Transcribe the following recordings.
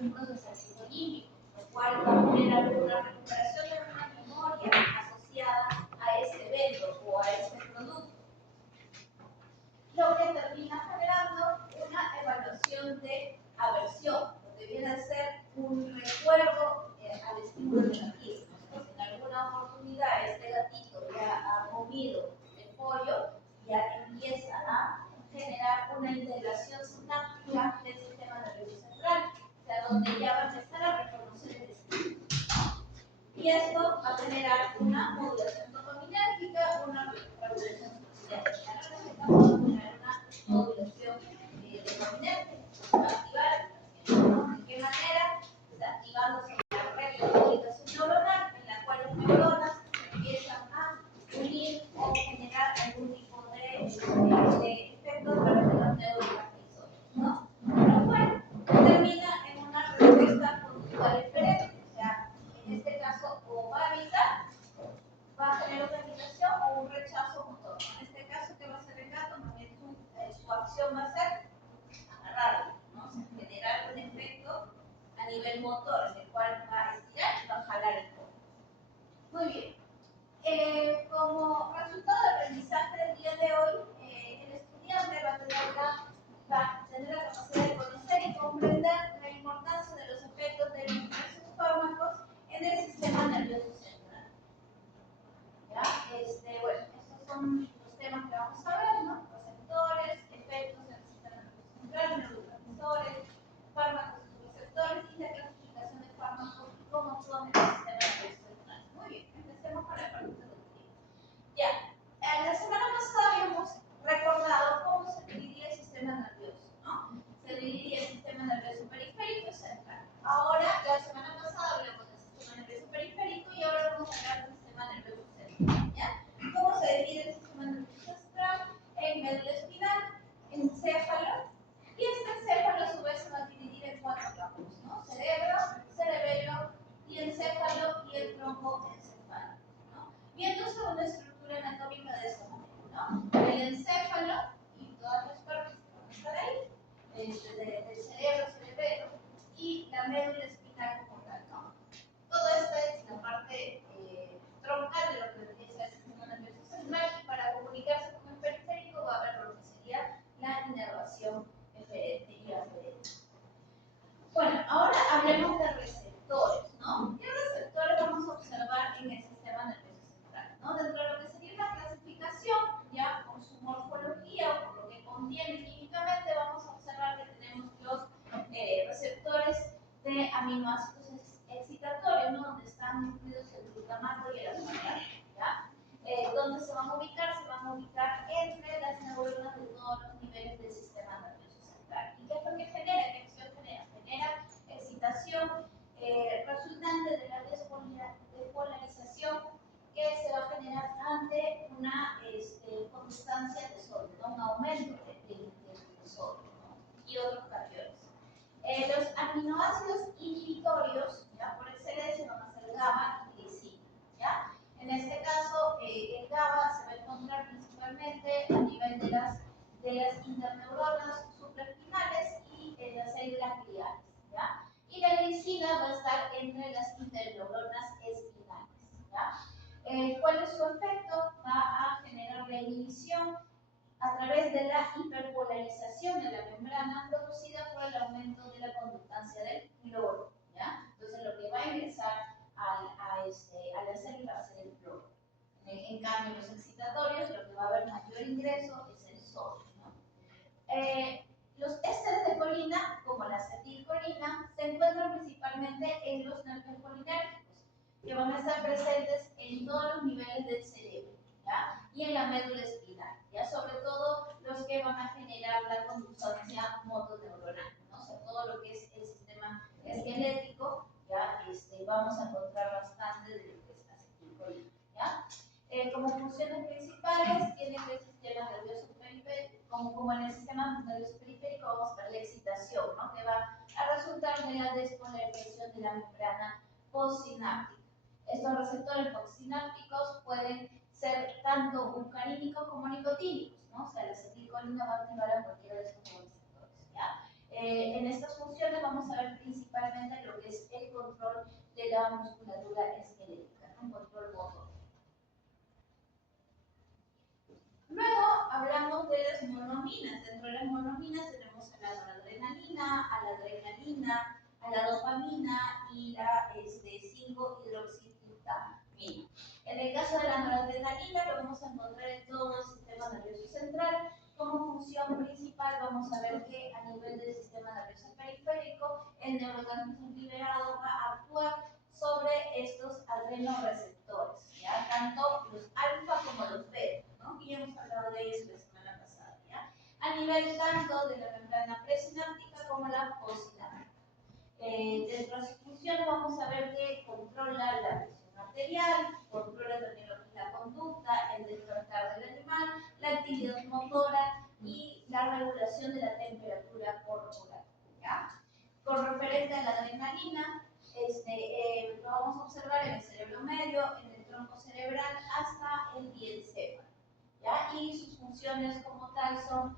un procesamiento límbico, lo cual va a generar una recuperación de una memoria asociada a ese evento o a ese producto, lo que termina generando una evaluación de aversión, lo que viene a ser un recuerdo al estímulo negativo. Si en alguna oportunidad este gatito ya ha comido el pollo, ya empieza a generar una integración sináptica del sistema nervioso central, o sea, donde ya va a empezar a reconocer el estímulo. Y esto va a generar una modulación dopaminérgica, una regulación sociológica. En este caso va a generar una modulación dopaminérgica, va a activar el paciente. ¿De qué manera? Activándose la red de comunicación neuronal, en la cual las neuronas empiezan a unir o generar algún tipo de efecto a través de los neurotransmisores, ¿no? Lo cual termina en una respuesta conductual diferente. O sea, en este caso, o va a evitar, va a tener una evitación o un rechazo motor. En este caso, ¿qué va a hacer el gato? Su acción va a ser agarrarlo, ¿no? O sea, generar un efecto a nivel motor, en el cual va a estirar y va a jalar el cuerpo. Muy bien. Como resultado del aprendizaje del día de hoy, el estudiante va a tener la capacidad de conocer y comprender la importancia de los efectos de los diversos fármacos en el sistema nervioso central. ¿Ya? Bueno, estos son los temas que vamos a ver, ¿no? Receptores, efectos en el sistema nervioso central, neurotransmisores, fármacos y receptores y la clasificación de fármacos y cómo actúan en el sistema nervioso central. Muy bien, empecemos con la parte introductoria. Ya, la semana pasada habíamos recordado cómo se dividía el sistema nervioso, ¿no? Se dividía el sistema nervioso periférico y central. Ahora, la semana pasada hablamos del sistema nervioso periférico y ahora vamos a hablar del sistema nervioso central, ¿ya? ¿Cómo se divide el sistema nervioso central? En médula espinal, encéfalo, y este encéfalo a su vez se va a dividir en 4 campos, ¿no? Cerebro, cerebelo y encéfalo y el tronco encefálico, ¿no? Viéndose una estructura anatómica de esta manera, ¿no? El encéfalo y todas las partes que van a estar ahí, del cerebro, cerebelo, y la médula espinal como tal, ¿no? Toda esta es la parte troncal de lo que debería ser el sistema nervioso central, y para comunicarse con el periférico va a haber lo que sería la inervación eferente y aferente. Bueno, ahora hablemos de receptores, ¿no? ¿Qué receptores vamos a observar en el sistema nervioso central, ¿no? Dentro de lo que sería una clasificación, ya por su morfología o por lo que contiene químicamente, vamos a observar que tenemos los receptores de aminoácidos excitatorios, ¿no? Donde están incluidos el glutamato y el aspartato, ¿ya? ¿Dónde se van a ubicar? Se van a ubicar entre las neuronas de todos los niveles del sistema nervioso central. ¿Y qué es lo que genera? ¿Qué acción genera? Genera excitación resultante de la despolarización que se va a generar ante una constancia de sodio, ¿no? Un aumento de sodio, ¿no? Y otros cationes. Los aminoácidos inhibitorios, ¿ya? Por excelencia van a ser GABA y glicina, ¿ya? En este caso, el GABA se va a encontrar principalmente a nivel de las interneuronas supraespinales y en las células gliales, ¿ya? Y la glicina va a estar entre las interneuronas espinales, ¿ya? ¿Cuál es su efecto? Va a generar la inhibición a través de la hiperpolarización de la membrana producida por el aumento de la conductancia del cloro, ¿ya? Entonces lo que va a ingresar a la célula va a ser el cloro. En cambio, los excitatorios, lo que va a haber mayor ingreso es el sodio, ¿no? Los ésteres de colina, como la acetilcolina, se encuentran principalmente en los nervios colinérgicos, que van a estar presentes en todos los niveles del cerebro, ¿ya? Y en la médula espinal, ¿ya? Sobre todo los que van a generar la conductancia motoneuronal, ¿no? O sea, todo lo que es el sistema esquelético, ¿ya? Vamos a encontrar bastante de lo que es acetilcolina, ¿ya? Como funciones principales tiene el sistema nervioso periférico, como en el sistema nervioso periférico vamos a ver la excitación, ¿no? Que va a resultar de la despolarización de la membrana postsináptica. Estos receptores postsinápticos pueden ser tanto bucarínicos como nicotínicos, ¿no? O sea, la acetilcolina va a activar a cualquiera de estos dos receptores, ¿ya? En estas funciones vamos a ver principalmente de la musculatura esquelética, ¿no? Control motor. Luego hablamos de las monoaminas. Dentro de las monoaminas tenemos a la noradrenalina, a la adrenalina, a la dopamina y la 5-hidroxiglutamaina. En el caso de la noradrenalina lo vamos a encontrar en todo el sistema nervioso central. Como función principal vamos a ver que a nivel del sistema nervioso periférico el neurotransmisor liberado va a actuar sobre estos adrenoreceptores, ¿ya? Tanto los alfa como los beta, ¿no? Y hemos hablado de ellos la semana pasada, ¿ya? A nivel tanto de la membrana presináptica como la postsináptica. Dentro de sus funciones vamos a ver que controla la presión arterial, controla también lo que es la conducta, el despertar del animal, la actividad motora y la regulación de la temperatura corporal, ¿ya? Con referente a la adrenalina, lo vamos a observar en el cerebro medio, en el tronco cerebral hasta el diencéfalo, ¿ya? Y sus funciones como tal son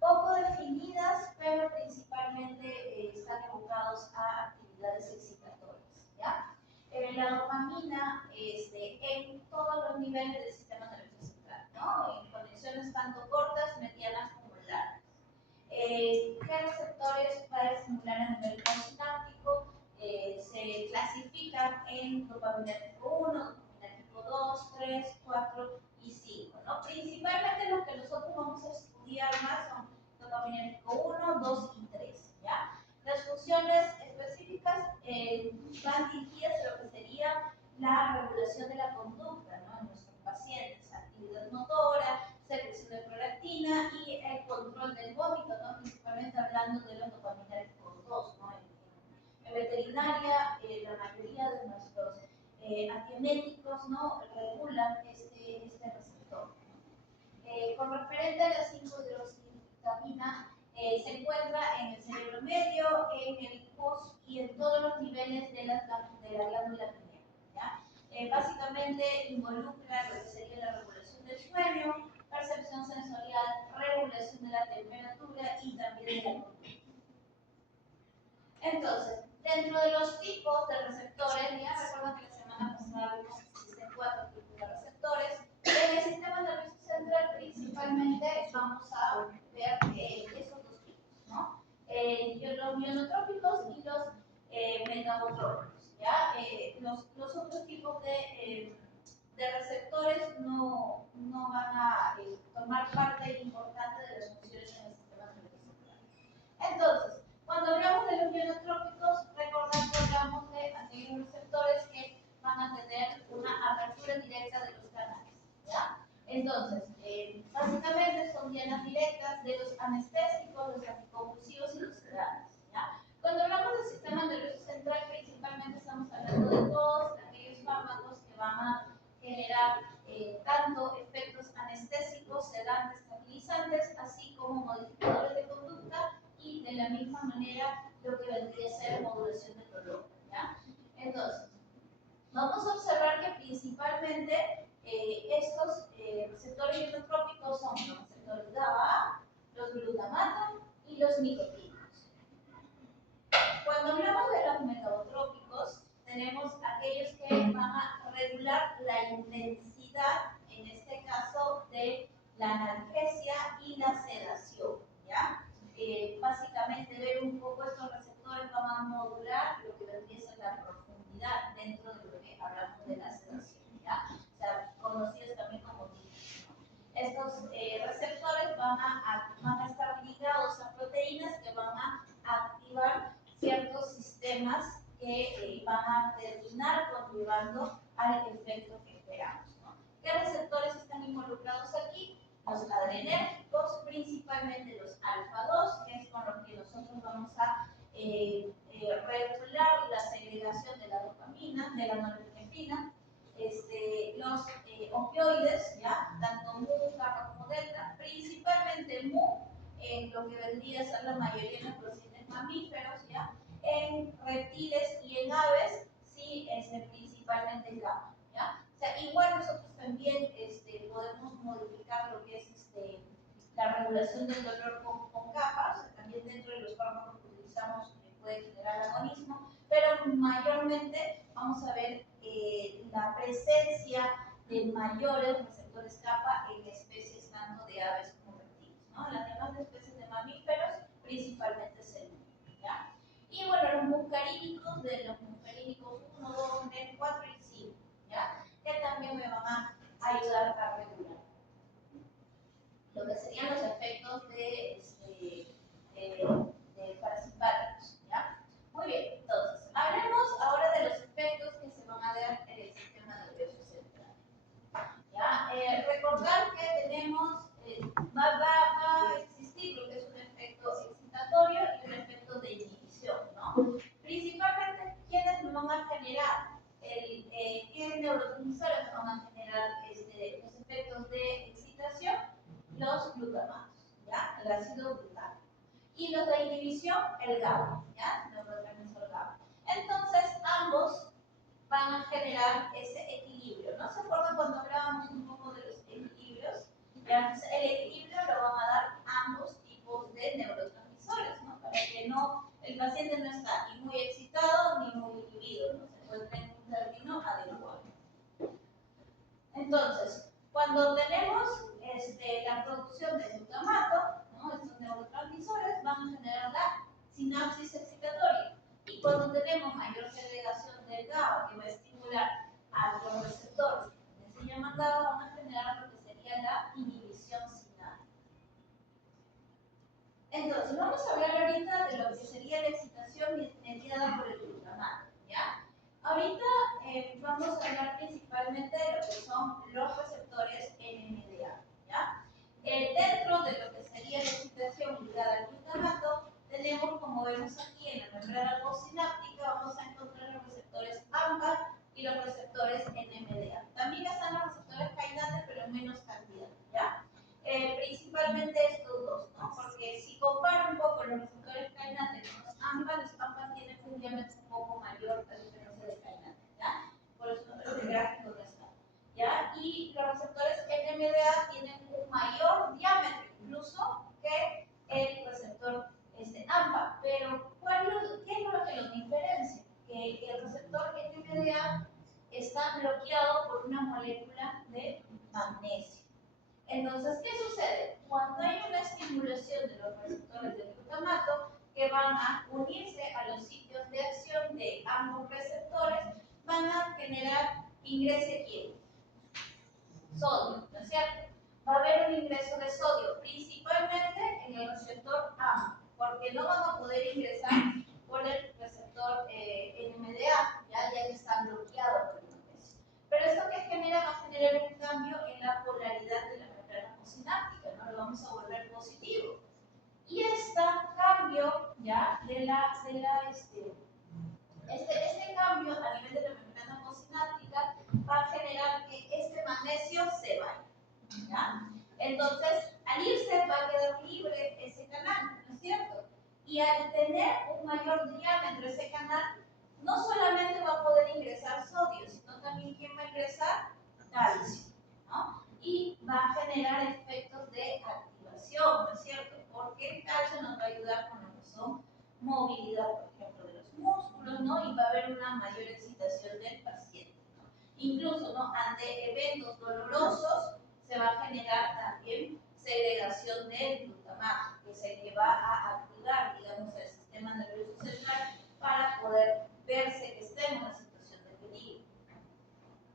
poco definidas, pero principalmente están enfocados a actividades excitatorias, ¿ya? La dopamina en todos los niveles del sistema nervioso central, ¿no? En conexiones tanto cortas, medianas como largas. ¿Qué receptores va a estimular a nivel postsináptico? Se clasifican en dopaminérgico 1, dopaminérgico 2, 3, 4 y 5, ¿no? Principalmente lo que nosotros vamos a estudiar más son dopaminérgico 1, 2 y 3, ¿ya? Las funciones específicas van dirigidas a lo que sería la regulación de la conducta, ¿no? En nuestros pacientes, actividad motora, secreción de prolactina y el control del vómito, ¿no? Principalmente hablando de los dopaminérgicos 2, ¿no? En veterinaria, la mayoría de nuestros antieméticos, ¿no? Regulan este receptor. Con referente a la 5-hidroxivitamina, se encuentra en el cerebro medio, en el hipós y en todos los niveles de la glándula pineal, ¿ya? Básicamente involucra lo que sería la regulación del sueño, percepción sensorial, regulación de la temperatura y también de la conducta. Entonces, dentro de los tipos de receptores, ya recuerdo que la semana pasada vimos que existen 4 tipos de receptores. En el sistema nervioso central principalmente vamos a ver esos 2 tipos, ¿no? Los mionotrópicos y los megabotrópicos, ¿ya? Los otros tipos de receptores no van a tomar parte importante de las funciones en el sistema nervioso central. Entonces, cuando hablamos de los mionotrópicos, recordad que hablamos de aquellos receptores que van a tener una apertura directa de los canales, ¿ya? Entonces, básicamente son vías directas de los anestésicos, los anticonvulsivos y los sedantes, ¿ya? Cuando hablamos del sistema nervioso central, principalmente estamos hablando de todos aquellos fármacos que van a generar tanto efectos anestésicos, sedantes, tranquilizantes, así como modificadores de conducta y de la misma manera lo que vendría a ser modulación del dolor, ¿ya? Entonces, vamos a observar que principalmente estos receptores mionotrópicos son los receptores GABA, los glutamato y los nicotínicos. Cuando hablamos de los megabotrópicos, tenemos aquellos que van a regular la intensidad, en este caso, de la analgesia y la sedación, ¿ya? Básicamente ver un poco estos receptores van a modular lo que vendría a ser la profundidad dentro de lo que hablamos de la sedación, ¿ya? O sea, conocidos también como TIC, ¿no? Estos receptores van a estar ligados a proteínas que van a activar ciertos sistemas que van a terminar conllevando al efecto que esperamos, ¿no? ¿Qué receptores están involucrados aquí? Los adrenérgicos, principalmente los alfa-2, que es con lo que nosotros vamos a regular la segregación de la dopamina, de la norepinefrina, los opioides, ¿ya? Tanto mu, kappa como delta, principalmente mu, en lo que vendría a ser la mayoría de los procesos mamíferos, ¿ya? En reptiles y en aves, sí, principalmente el gamma, ¿ya? O sea, igual nosotros también podemos modificar lo que es la regulación del dolor con capas, o sea, también dentro de los fármacos que utilizamos puede generar agonismo, pero mayormente vamos a ver la presencia de mayores receptores kappa en especies tanto de aves como reptiles, ¿no? Las demás especies de mamíferos, principalmente es el mismo, ¿ya? Y bueno, los muscarínicos, de los muscarínicos 1, 2, 3, 4 y 5, ¿ya? Que también me van a ayudar a regular lo que serían los efectos de parasimpáticos, ¿ya? Muy bien, entonces, hablemos ahora de los efectos que se van a dar en el sistema nervioso central, ¿ya? Recordar que tenemos, va a existir lo que es un efecto excitatorio y un efecto de inhibición, ¿no? Principalmente, ¿quiénes nos van a generar? ¿Qué neurotransmisores nos van a generar los efectos de excitación? Los glutamatos, ¿ya? El ácido glutamato. Y los de inhibición, el GABA, ¿ya? Neurotransmisor GABA. Entonces, ambos van a generar ese equilibrio, ¿no? ¿Se acuerdan cuando hablábamos un poco de los equilibrios? ¿Ya? Entonces, el equilibrio lo van a dar ambos tipos de neurotransmisores, ¿no? Para que no, el paciente no está ni muy excitado ni muy inhibido, ¿no? Se encuentra en un término adecuado. Entonces, cuando tenemos la producción de glutamato, ¿no? Estos neurotransmisores van a generar la sinapsis excitatoria. Y cuando tenemos mayor segregación del GABA, que va a estimular a los receptores que se llaman GABA, van a generar lo que sería la inhibición sináptica. Entonces, vamos a hablar ahorita de lo que sería la excitación mediada por el glutamato, ¿ya? Ahorita vamos a hablar principalmente de lo que son los receptores NMDA, ¿ya? Dentro de lo que sería la excitación ligada al glutamato, tenemos, como vemos aquí en la membrana postsináptica, vamos a encontrar los receptores AMPA y los receptores NMDA. También están los receptores kainate, pero en menos cantidad, ¿ya? Principalmente estos dos, ¿no? Porque si comparo un poco los receptores kainate con los AMPA tienen un diámetro un poco mayor a diferencia de kainate, ¿ya? Por eso el gráfico no está, ¿ya? Y los receptores NMDA tienen un mayor diámetro incluso que el receptor AMPA, pero ¿qué es lo que los diferencia? Que el receptor NMDA está bloqueado por una molécula de magnesio. Entonces, ¿qué sucede? Cuando hay una estimulación de los receptores de glutamato que van a unirse a los sitios de acción de ambos receptores, van a generar ingreso ¿quién? Sodio, ¿no es cierto? Va a haber un ingreso de sodio, principalmente en el receptor AMPA, porque no van a poder ingresar por el receptor NMDA, ya que está bloqueado por el magnesio. Pero esto que genera va a generar un cambio en la polaridad de la membrana postsináptica, ¿no? Lo vamos a volver positivo. Y este cambio, ya, este cambio a nivel de la membrana postsináptica va a generar que este magnesio se vaya, ¿ya? Entonces, al irse va a quedar libre ese canal, ¿no es cierto? Y al tener un mayor diámetro ese canal, no solamente va a poder ingresar sodio, sino también ¿quién va a ingresar? Calcio, ¿no? Y va a generar efectos de activación, ¿no es cierto? Porque el calcio nos va a ayudar con lo que son movilidad, por ejemplo, de los músculos, ¿no? Y va a haber una mayor excitación del paciente, ¿no? Incluso, ¿no? Ante eventos dolorosos se va a generar también segregación del glutamato, que es el que va a activar, digamos, el sistema nervioso central para poder verse que está en una situación de peligro.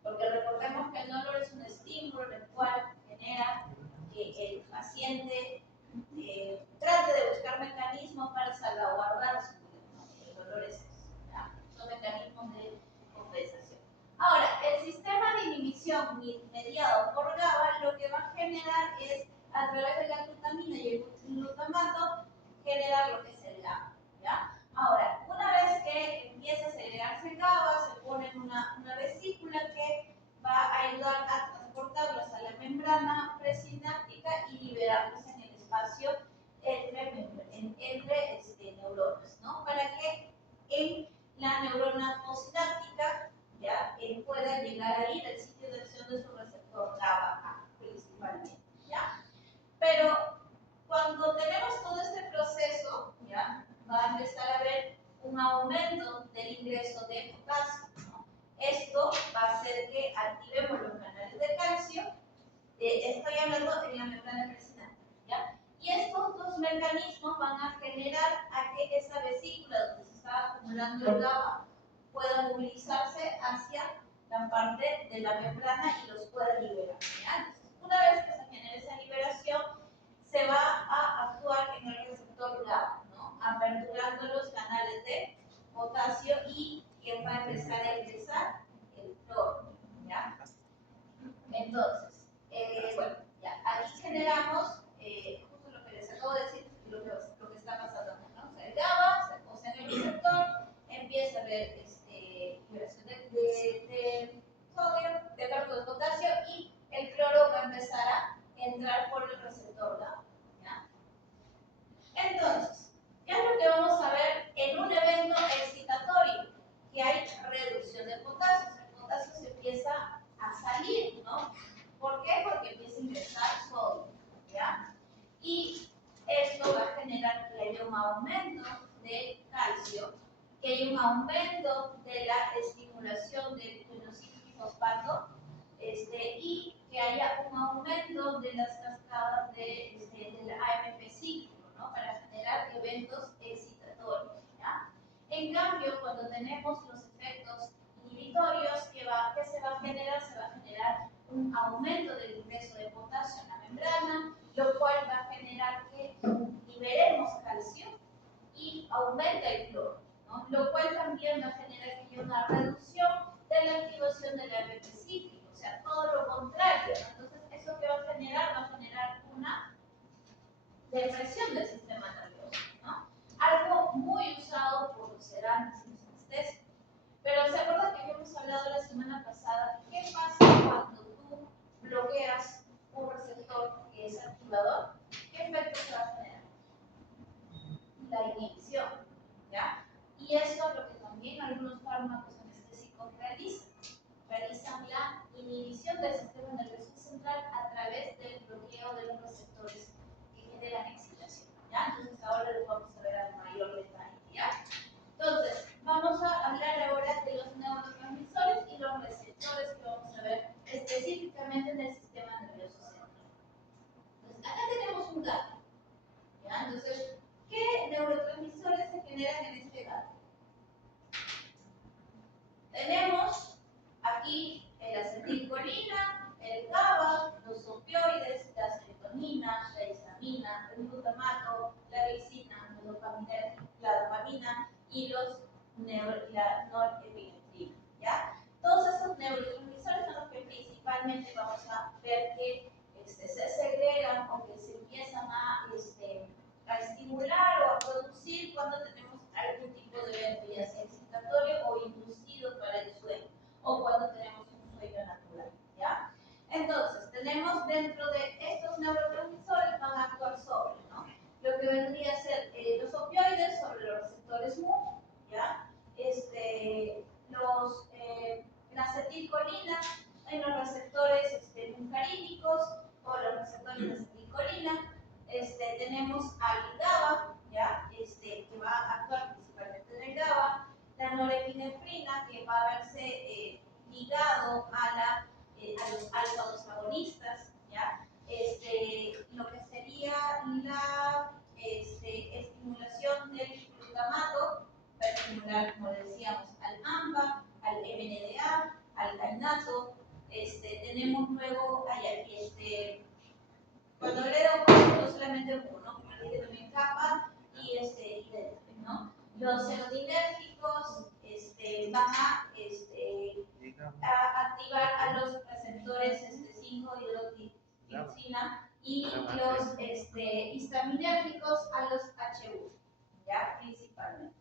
Porque recordemos que el dolor es un estímulo en el cual genera que el paciente trate de buscar mecanismos para salvaguardar su vida, ¿no? El dolor es eso, ¿ya? Son mecanismos de compensación. Ahora, el sistema de inhibición mediado por GABA lo que va a generar es, a través de la glutamina y el glutamato, generar lo que es el GABA, ¿ya? Ahora, una vez que empieza a segregarse GABA, se pone en una vesícula que va a ayudar a transportarlos a la membrana presináptica y liberarlos en el espacio entre neuronas, ¿no? Para que en la neurona postsináptica ya pueda llegar a ir al sitio de acción de su receptor GABA principalmente, ¿ya? Pero cuando tenemos todo este proceso, ¿ya? Va a empezar a haber un aumento del ingreso de potasio, ¿no? esto va a hacer que activemos los canales de calcio. Estoy hablando en la membrana presinante, ¿ya? Y estos dos mecanismos van a generar a que esa vesícula donde se está acumulando el GABA pueda movilizarse hacia la parte de la membrana y los pueda liberar, ¿ya? Entonces, una vez que se genere esa liberación, se va a actuar en el receptor GABA, ¿no? Aperturando los canales de potasio y quien va a empezar a ingresar el cloro, ¿ya? Entonces, bueno, ya, aquí generamos justo lo que les acabo de decir, lo que está pasando, ¿no? O sea, el GABA se posa en el receptor, empieza a haber liberación de sodio, de potasio, y el cloro va a empezar a entrar por el receptor GABA, ¿ya? Entonces, ¿qué es lo que vamos a ver en un evento excitatorio? Que hay reducción de potasio, o sea, el potasio se empieza a salir, ¿no? ¿Por qué? Porque empieza a ingresar sodio, ¿ya? Y esto va a generar que haya un aumento del calcio, que haya un aumento de la estimulación del fosfato, y que haya un aumento de las cascadas de la AMP cíclico, ¿no? Para generar eventos excitatorios, ¿ya? En cambio, cuando tenemos los efectos inhibitorios, ¿qué se va a generar? Se va a generar un aumento del ingreso de potasio en la membrana, lo cual va a generar que liberemos calcio y aumente el cloro, ¿no? Lo cual también va a generar que haya una reducción de la activación del AMP cíclico, o sea, todo lo contrario, ¿no? Entonces, ¿eso que va a generar una depresión del sistema nervioso, ¿no? Algo muy usado por los sedantes y los anestésicos. Pero se acuerdan que habíamos hablado la semana pasada, ¿qué pasa cuando tú bloqueas un receptor que es activador? ¿Qué efecto se va a generar? La inhibición, ¿ya? Y esto es lo que también algunos fármacos anestésicos realizan la inhibición del sistema nervioso central a través del bloqueo de los receptores que generan excitación, ¿ya? Entonces ahora lo vamos a ver al mayor detalle, ¿ya? Entonces, vamos a hablar ahora de los neurotransmisores y los receptores que vamos a ver específicamente en el sistema nervioso central. Entonces, acá tenemos un gato, ¿ya? Entonces, ¿qué neurotransmisores se generan en este gato? Tenemos aquí el acetilcolina, el GABA, los opioides, la serotonina, la histamina, el glutamato, la glicina, la dopamina y la norepinefrina, ¿ya? Todos estos neurotransmisores son los que principalmente vamos a ver que se segregan o que se empiezan a estimular o a producir cuando tenemos algún tipo de evento, ya sea excitatorio o inducido para el sueño, o cuando tenemos un sueño natural, ¿ya? Entonces, tenemos dentro de estos neurotransmisores van a actuar sobre, ¿no? Lo que vendría a ser los opioides sobre los receptores MU, ¿ya? La acetilcolina en los receptores muscarínicos o los receptores de acetilcolina. Tenemos al GABA, ¿ya? Que va a actuar principalmente en el GABA, la norepinefrina, que va a verse ligado a los alfa-2 agonistas, ¿ya? Lo que sería la estimulación del glutamato, para estimular, como decíamos, al AMPA, al MNDA, al kainato. Tenemos luego, cuando hablé de opioides, no solamente uno, como les dije también kappa y ¿no? Los serotinérgicos van a activar a los receptores 5-hidroxila y los histaminérgicos a los HU, ¿ya? Principalmente.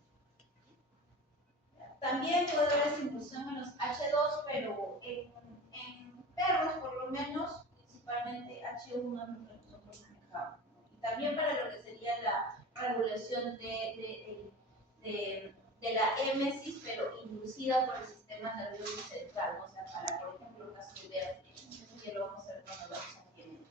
También puede haber esa inclusión en los H2, pero en perros, por lo menos, principalmente H1 es lo que nosotros manejamos, ¿no? Y también para lo que sería la regulación de la émesis, pero inducida por el sistema nervioso central, ¿no? O sea, para, por ejemplo, el caso de Berkeley, eso ya lo vamos a ver cuando vamos a genética.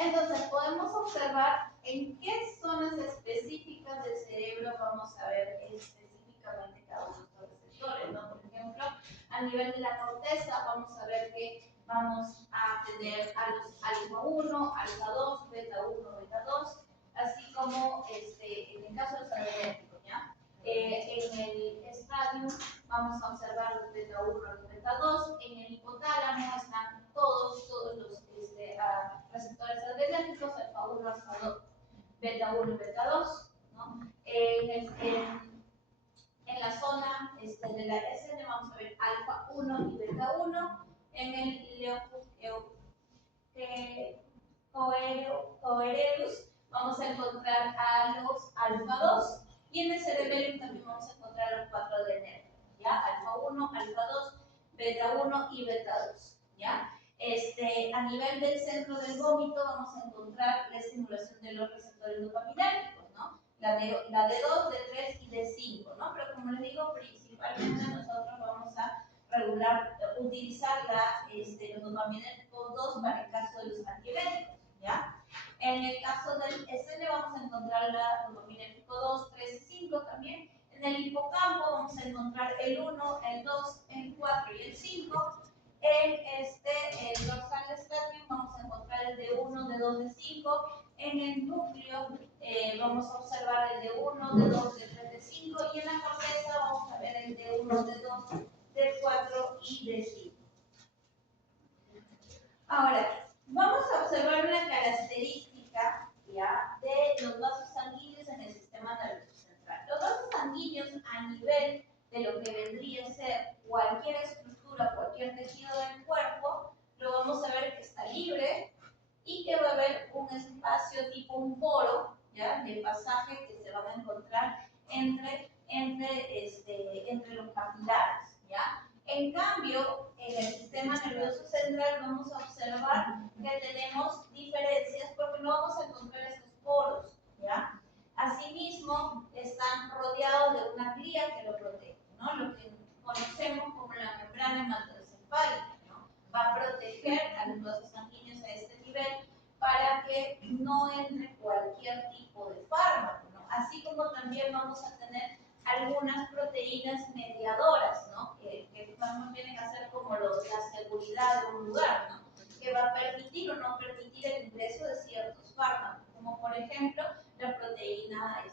Entonces, podemos observar en qué zonas específicas del cerebro vamos a ver específicamente cada uno de estos receptores, ¿no? Por ejemplo, a A nivel de la corteza vamos a ver que vamos a tener a los alfa 1, alfa 2, beta 1, beta 2, así como en el caso de los adrenérgicos, ¿ya? En el estadio vamos a observar los beta 1 y los beta 2. En el hipotálamo están todos los receptores adrenérgicos, alfa 1, alfa 2, beta 1 y beta 2, ¿no? En la zona de la SN vamos a ver alfa 1 y beta 1. En el Coereus vamos a encontrar a los alfa 2 y en el cerebellum también vamos a encontrar a los 4 adrenérgicos, ¿ya? Alfa 1, alfa 2, beta 1 y beta 2, ¿ya? A nivel del centro del vómito vamos a encontrar la estimulación de los receptores dopaminérgicos, ¿no? La de 2, de 3 y de 5, ¿no? Pero como les digo, principalmente nosotros vamos a utilizar los dopaminérgicos 2 para el caso de los antiebéticos, ¿ya? En el caso del SN vamos a encontrar la dopaminérgico 2, 3 y 5 también. En el hipocampo vamos a encontrar el 1, el 2, el 4 y el 5. En el dorsal stadium vamos a encontrar el de 1, de 2, de 5. En el núcleo vamos a observar el de 1, de 2, de 3, de 5. Y en la corteza vamos a ver el de 1, de 2, de 4 y de 5. Ahora, vamos a observar una característica, ¿ya?, de los vasos sanguíneos en el sistema nervioso central. Los vasos sanguíneos a nivel de lo que vendría a ser cualquier estructura, cualquier tejido del cuerpo, lo vamos a ver que está libre y que va a haber un espacio tipo un poro, ¿ya?, de pasaje que se van a encontrar entre los capilares, ¿ya? En cambio, en el sistema nervioso central vamos a observar que tenemos diferencias porque no vamos a encontrar esos poros, ¿ya? Asimismo, están rodeados de una glía que lo protege, ¿no? Lo que conocemos como la membrana hematoencefálica, ¿no? Va a proteger a los vasos sanguíneos a este nivel para que no entre cualquier tipo de fármaco, ¿no? Así como también vamos a tener algunas proteínas mediadoras, ¿no? Que más vienen a ser como la seguridad de un lugar, ¿no? Que va a permitir o no permitir el ingreso de ciertos fármacos, como por ejemplo la proteína,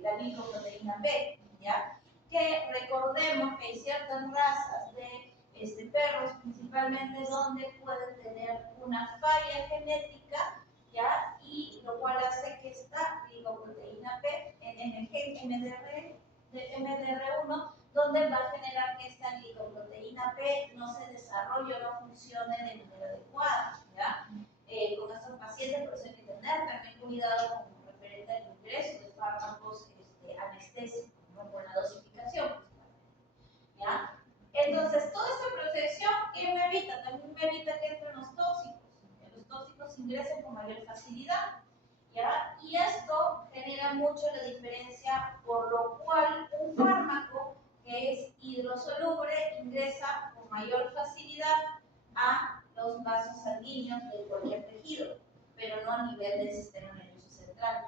la glicoproteína B, ¿ya? Que recordemos que hay ciertas razas de perros, principalmente, donde pueden tener una falla genética, ¿ya? Y lo cual hace que esta glicoproteína B en el gen MDR1, donde va a generar que esta glicoproteína B no se desarrolle o no funcione de manera adecuada, ¿ya? Con estos pacientes, por eso hay que tener también cuidado con referente al ingreso de fármacos anestésicos, ¿no? Con la dosificación, ¿ya? Entonces, toda esta protección, ¿qué me evita? También me evita que entren los tóxicos, que los tóxicos ingresen con mayor facilidad, ¿ya? Y esto genera mucho la diferencia, por lo cual un fármaco que es hidrosoluble ingresa con mayor facilidad a los vasos sanguíneos de cualquier tejido, pero no a nivel del sistema nervioso central.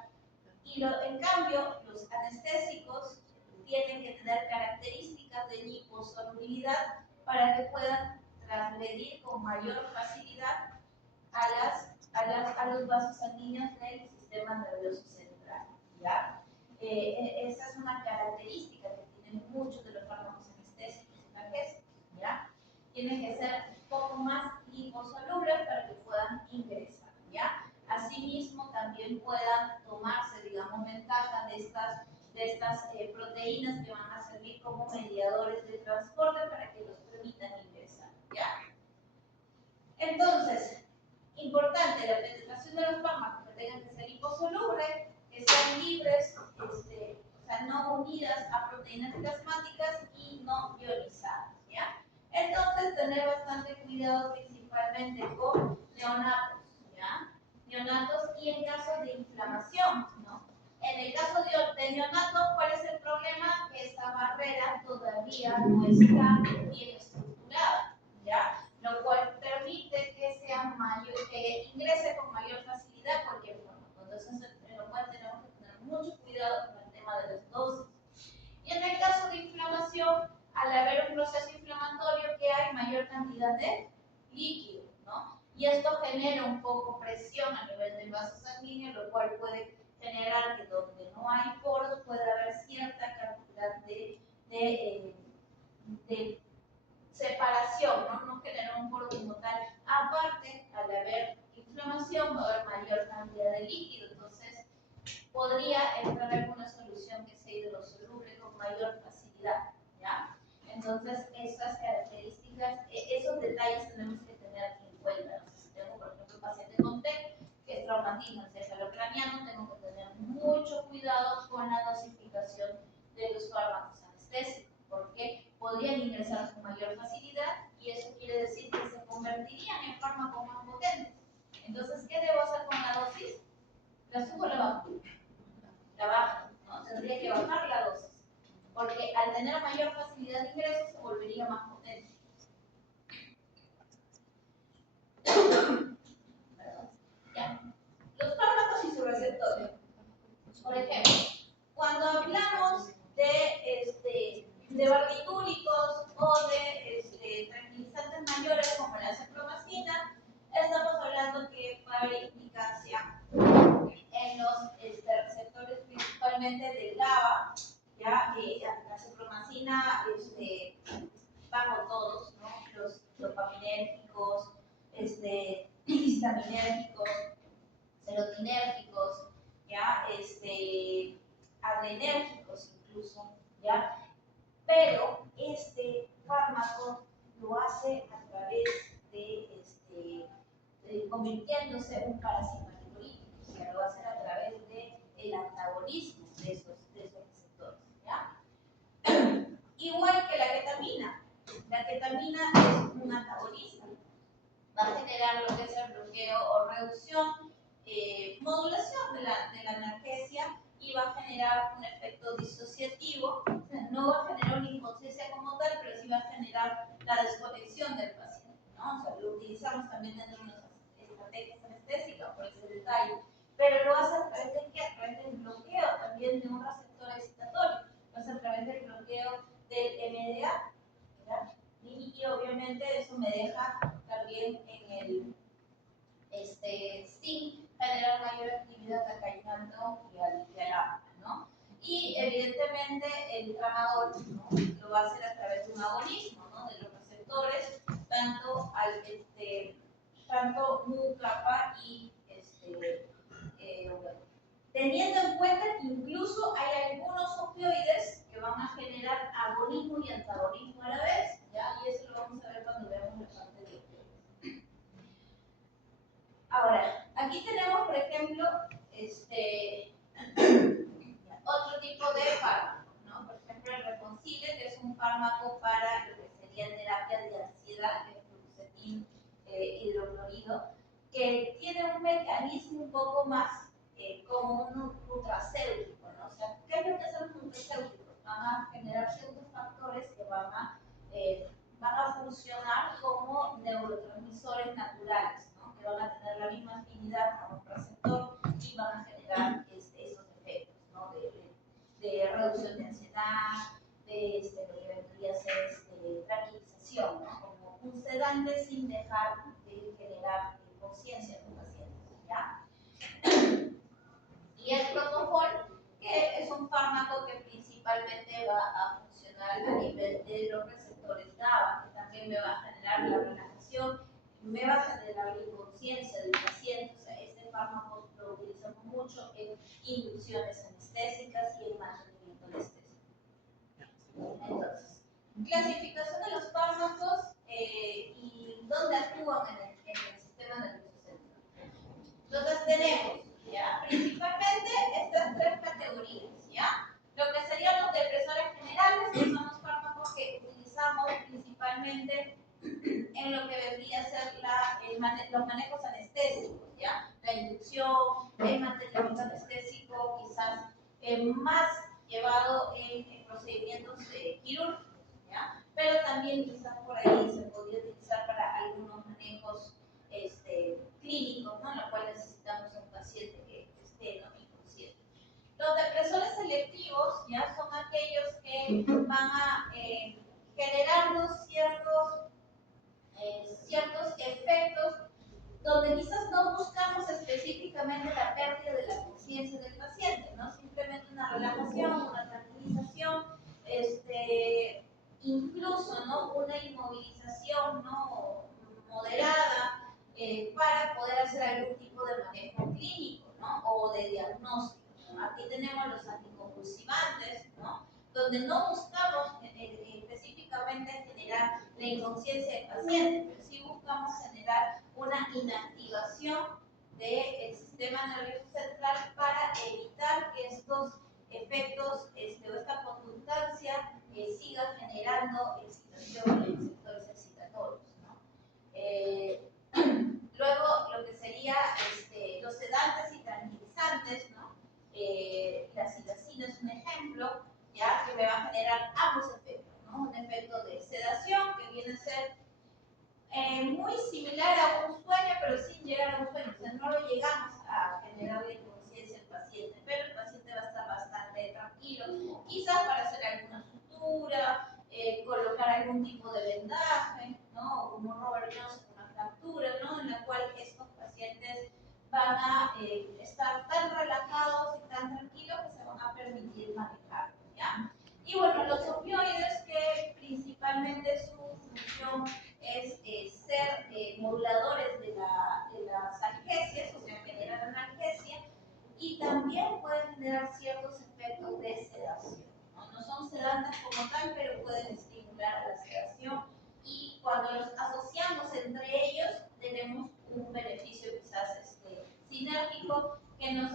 Y en cambio, los anestésicos tienen que tener características de liposolubilidad para que puedan transgredir con mayor facilidad a los vasos sanguíneos del sistema nervioso central, ¿ya? Esa es una característica que tienen muchos de los fármacos anestésicos y analgésicos, ¿ya? Tienen que ser un poco más liposolubles para que puedan ingresar, ¿ya? Asimismo, también puedan tomarse, digamos, ventaja de estas proteínas que van a servir como mediadores de transporte para que los permitan ingresar, ¿ya? Entonces, importante, la penetración de los fármacos que tengan que ser liposolubles, que sean libres, o sea, no unidas a proteínas plasmáticas y no ionizadas, ¿ya? Entonces, tener bastante cuidado principalmente con neonatos, ¿ya? Neonatos y en casos de inflamación, ¿no? En el caso de neonatos, ¿cuál es el problema? Que esta barrera todavía no está bien estructurada, ¿ya? Lo cual permite que ingrese con mayor facilidad cualquier fármaco. Entonces, en lo cual tenemos que tener mucho cuidado con el tema de las dosis. Y en el caso de inflamación, al haber un proceso inflamatorio, ¿qué cantidad de líquido, ¿no? Y esto genera un poco presión a nivel del vaso sanguíneo, lo cual puede generar que donde no hay poros pueda haber cierta cantidad de separación, ¿no? No genera un poro como tal. Aparte, al haber inflamación va a haber mayor cantidad de líquido, entonces podría entrar alguna solución que sea hidrosoluble con mayor facilidad, ¿ya? Entonces, esas características, esos detalles tenemos que tener en cuenta. No sé si tengo, por ejemplo, un paciente con TEC, que es traumatismo encefalocraniano, tengo que tener mucho cuidado con la dosificación de los fármacos anestésicos, porque podrían ingresar con mayor facilidad y eso quiere decir que se convertirían en fármacos más potentes. Entonces, ¿qué debo hacer con la dosis? ¿La subo o la bajo? La bajo, ¿no? Tendría que bajar la dosis, porque al tener mayor facilidad de ingreso se volvería más potente. ¿Ya? Los fármacos y sus receptores. Por ejemplo, cuando hablamos de barbitúricos o de tranquilizantes mayores como la cipromacina, estamos hablando que va a haber implicancia en los receptores principalmente del GABA, ya la cipromacina bajo todos, ¿no? Los dopaminérgicos, histaminérgicos, serotinérgicos, ya adrenérgicos incluso, ya, pero este fármaco lo hace a través de convirtiéndose en un parasimpaticolítico, o sea, lo hace a través del antagonismo de esos receptores, ¿ya? Igual que la ketamina es un antagonista, va a generar lo que es el bloqueo o reducción, modulación de la analgesia y va a generar un efecto disociativo, o sea, no va a generar una inconsciencia como tal, pero sí va a generar la desconexión del paciente, ¿no? O sea, lo utilizamos también dentro de nuestras estrategias anestésicas por ese detalle, pero lo hace a través de qué? A través del bloqueo también de un receptor excitatorio, lo hace a través del bloqueo del MDA, ¿verdad? Y obviamente eso me deja también en el sin generar mayor actividad al calmando y al AMPA, ¿no? Y evidentemente el tramador, ¿no? Lo va a hacer a través de un agonismo, ¿no? De los receptores, tanto mu, kappa y bueno, teniendo en cuenta que incluso hay algunos opioides que van a generar agonismo y antagonismo a la vez, ¿ya? Y eso lo vamos a ver cuando veamos la parte de opioides. Ahora, aquí tenemos, por ejemplo, otro tipo de fármaco, ¿no? Por ejemplo, el Reconcile, que es un fármaco para lo que sería terapia de ansiedad, que es fluoxetin hidroclorido, que tiene un mecanismo un poco más como un nutracéutico, ¿no? O sea, ¿qué es lo que son los nutracéuticos? Van a generar ciertos factores que van a funcionar como neurotransmisores naturales, ¿no? Que van a tener la misma afinidad a un receptor y van a generar esos efectos, ¿no? De reducción de ansiedad, de lo que vendría a ser tranquilización, ¿no? Como un sedante sin dejar de generar conciencia en los pacientes, ¿ya? Y el propofol, que es un fármaco que principalmente va a funcionar a nivel de los receptores GABA, que también me va a generar la relajación, me va a generar la inconsciencia del paciente. O sea, este fármaco lo utilizamos mucho en inducciones anestésicas y en mantenimiento anestésico. Entonces, clasificación de los fármacos y dónde actúan en el sistema nervioso central. Entonces tenemos, ¿ya? Principalmente estas tres categorías, ¿ya? Lo que serían los depresores generales, que son los fármacos que utilizamos principalmente en lo que vendría a ser los manejos anestésicos, ¿ya? La inducción, el mantenimiento anestésico, quizás más llevado en procedimientos quirúrgicos, ¿ya? Pero también quizás por ahí se podría utilizar para algunos manejos clínicos, ¿no? En los cuales necesitamos un paciente que esté inconsciente. Los depresores selectivos ya son aquellos que van a generarnos ciertos ciertos efectos donde quizás no buscamos específicamente la pérdida de la conciencia del paciente, ¿no? Simplemente una relajación, una tranquilización, incluso, ¿no? Una inmovilización, ¿no? Moderada, para poder hacer algún tipo de manejo clínico, ¿no? O de diagnóstico. Aquí tenemos los anticonvulsivantes, ¿no? Donde no buscamos específicamente generar la inconsciencia del paciente, pero sí buscamos generar una inactivación del sistema nervioso central para evitar que estos efectos o esta conductancia siga generando excitación en los sectores excitatorios, ¿no? Luego, lo que sería los sedantes y tranquilizantes, ¿no? La silacina es un ejemplo, ya, que me va a generar ambos efectos, ¿no? Un efecto de sedación, que viene a ser muy similar a un sueño, pero sin llegar a un sueño. O sea, no lo llegamos a generarle conciencia al paciente, pero el paciente va a estar bastante tranquilo, quizás para hacer alguna sutura, colocar algún tipo de vendaje, ¿no? Como Robert Jones, una fractura, ¿no? En la cual estos pacientes van a estar tan relajados y tan tranquilos que se van a permitir manejar, ¿ya? Y bueno, los opioides, que principalmente su función es ser moduladores de las analgesias, o sea, generar analgesia, y también pueden generar ciertos efectos de sedación, ¿no? No son sedantes como tal, pero pueden estimular a la sedación, y cuando los asociamos entre ellos tenemos un beneficio quizás sinérgico que nos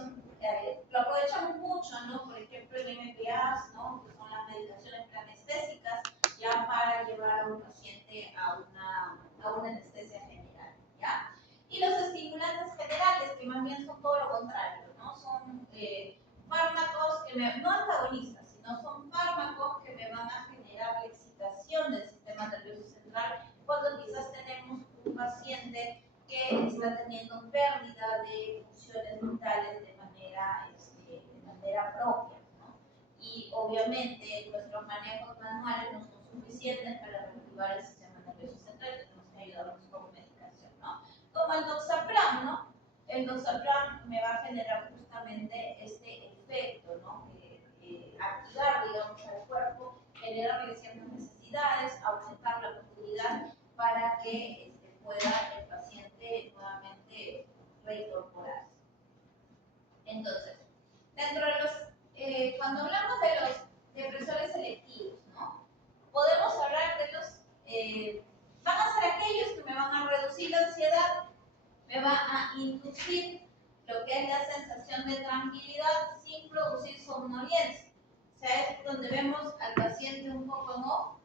lo aprovechamos mucho, ¿no? Por ejemplo, en MPAs, ¿no? Que son las medicaciones anestésicas, ya para llevar a un paciente a una anestesia general, ¿ya? Y los estimulantes generales, que más bien son todo lo contrario, ¿no? Son fármacos que no antagonistas, sino son fármacos que me van a generar la excitación del sistema nervioso central cuando quizás tenemos un paciente que está teniendo pérdida de funciones vitales de manera propia, ¿no? Y obviamente nuestros manejos manuales no son suficientes para reactivar el sistema nervioso central, tenemos que ayudarnos con medicación, ¿no? Como el doxapram, ¿no? El doxapram me va a generar justamente este efecto, ¿no? Activar, digamos, al cuerpo, generarle ciertas necesidades, aumentar la profundidad para que pueda el paciente nuevamente reincorporarse. Entonces, dentro de cuando hablamos de los depresores selectivos, ¿no? Podemos hablar de van a ser aquellos que me van a reducir la ansiedad, me van a inducir lo que es la sensación de tranquilidad sin producir somnolencia. O sea, es donde vemos al paciente un poco en off,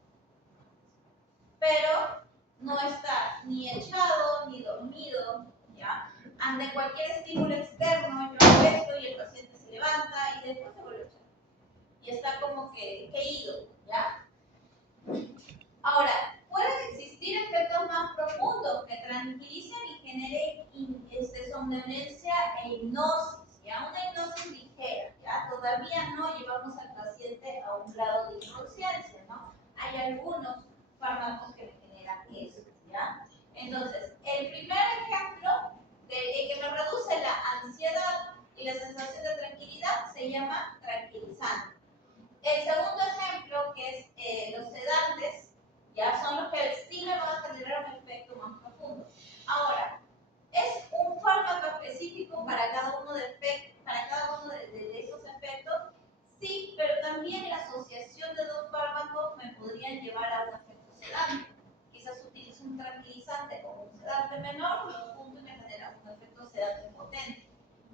pero no está ni echado ni dormido, ¿ya? Ante cualquier estímulo externo, yo hago esto y el paciente se levanta y después se vuelve a echar. Y está como que ido, ¿ya? Ahora, pueden existir efectos más profundos que tranquilicen y generen somnolencia e hipnosis, ¿ya? Una hipnosis ligera, ¿ya? Todavía no llevamos al paciente a un grado de inconsciencia, ¿no? Hay algunos fármacos que me generan eso, ¿ya? Entonces, el primer ejemplo que me reduce la ansiedad y la sensación de tranquilidad se llama tranquilizante. El segundo ejemplo, que es los sedantes, ya son los que sí me van a generar un efecto más profundo. Ahora, es un fármaco específico para cada uno de esos efectos, sí, pero también la asociación de dos fármacos me podrían llevar a un efecto sedante. Quizás utilizo un tranquilizante como un sedante menor, los juntos me generan un efecto sedante potente.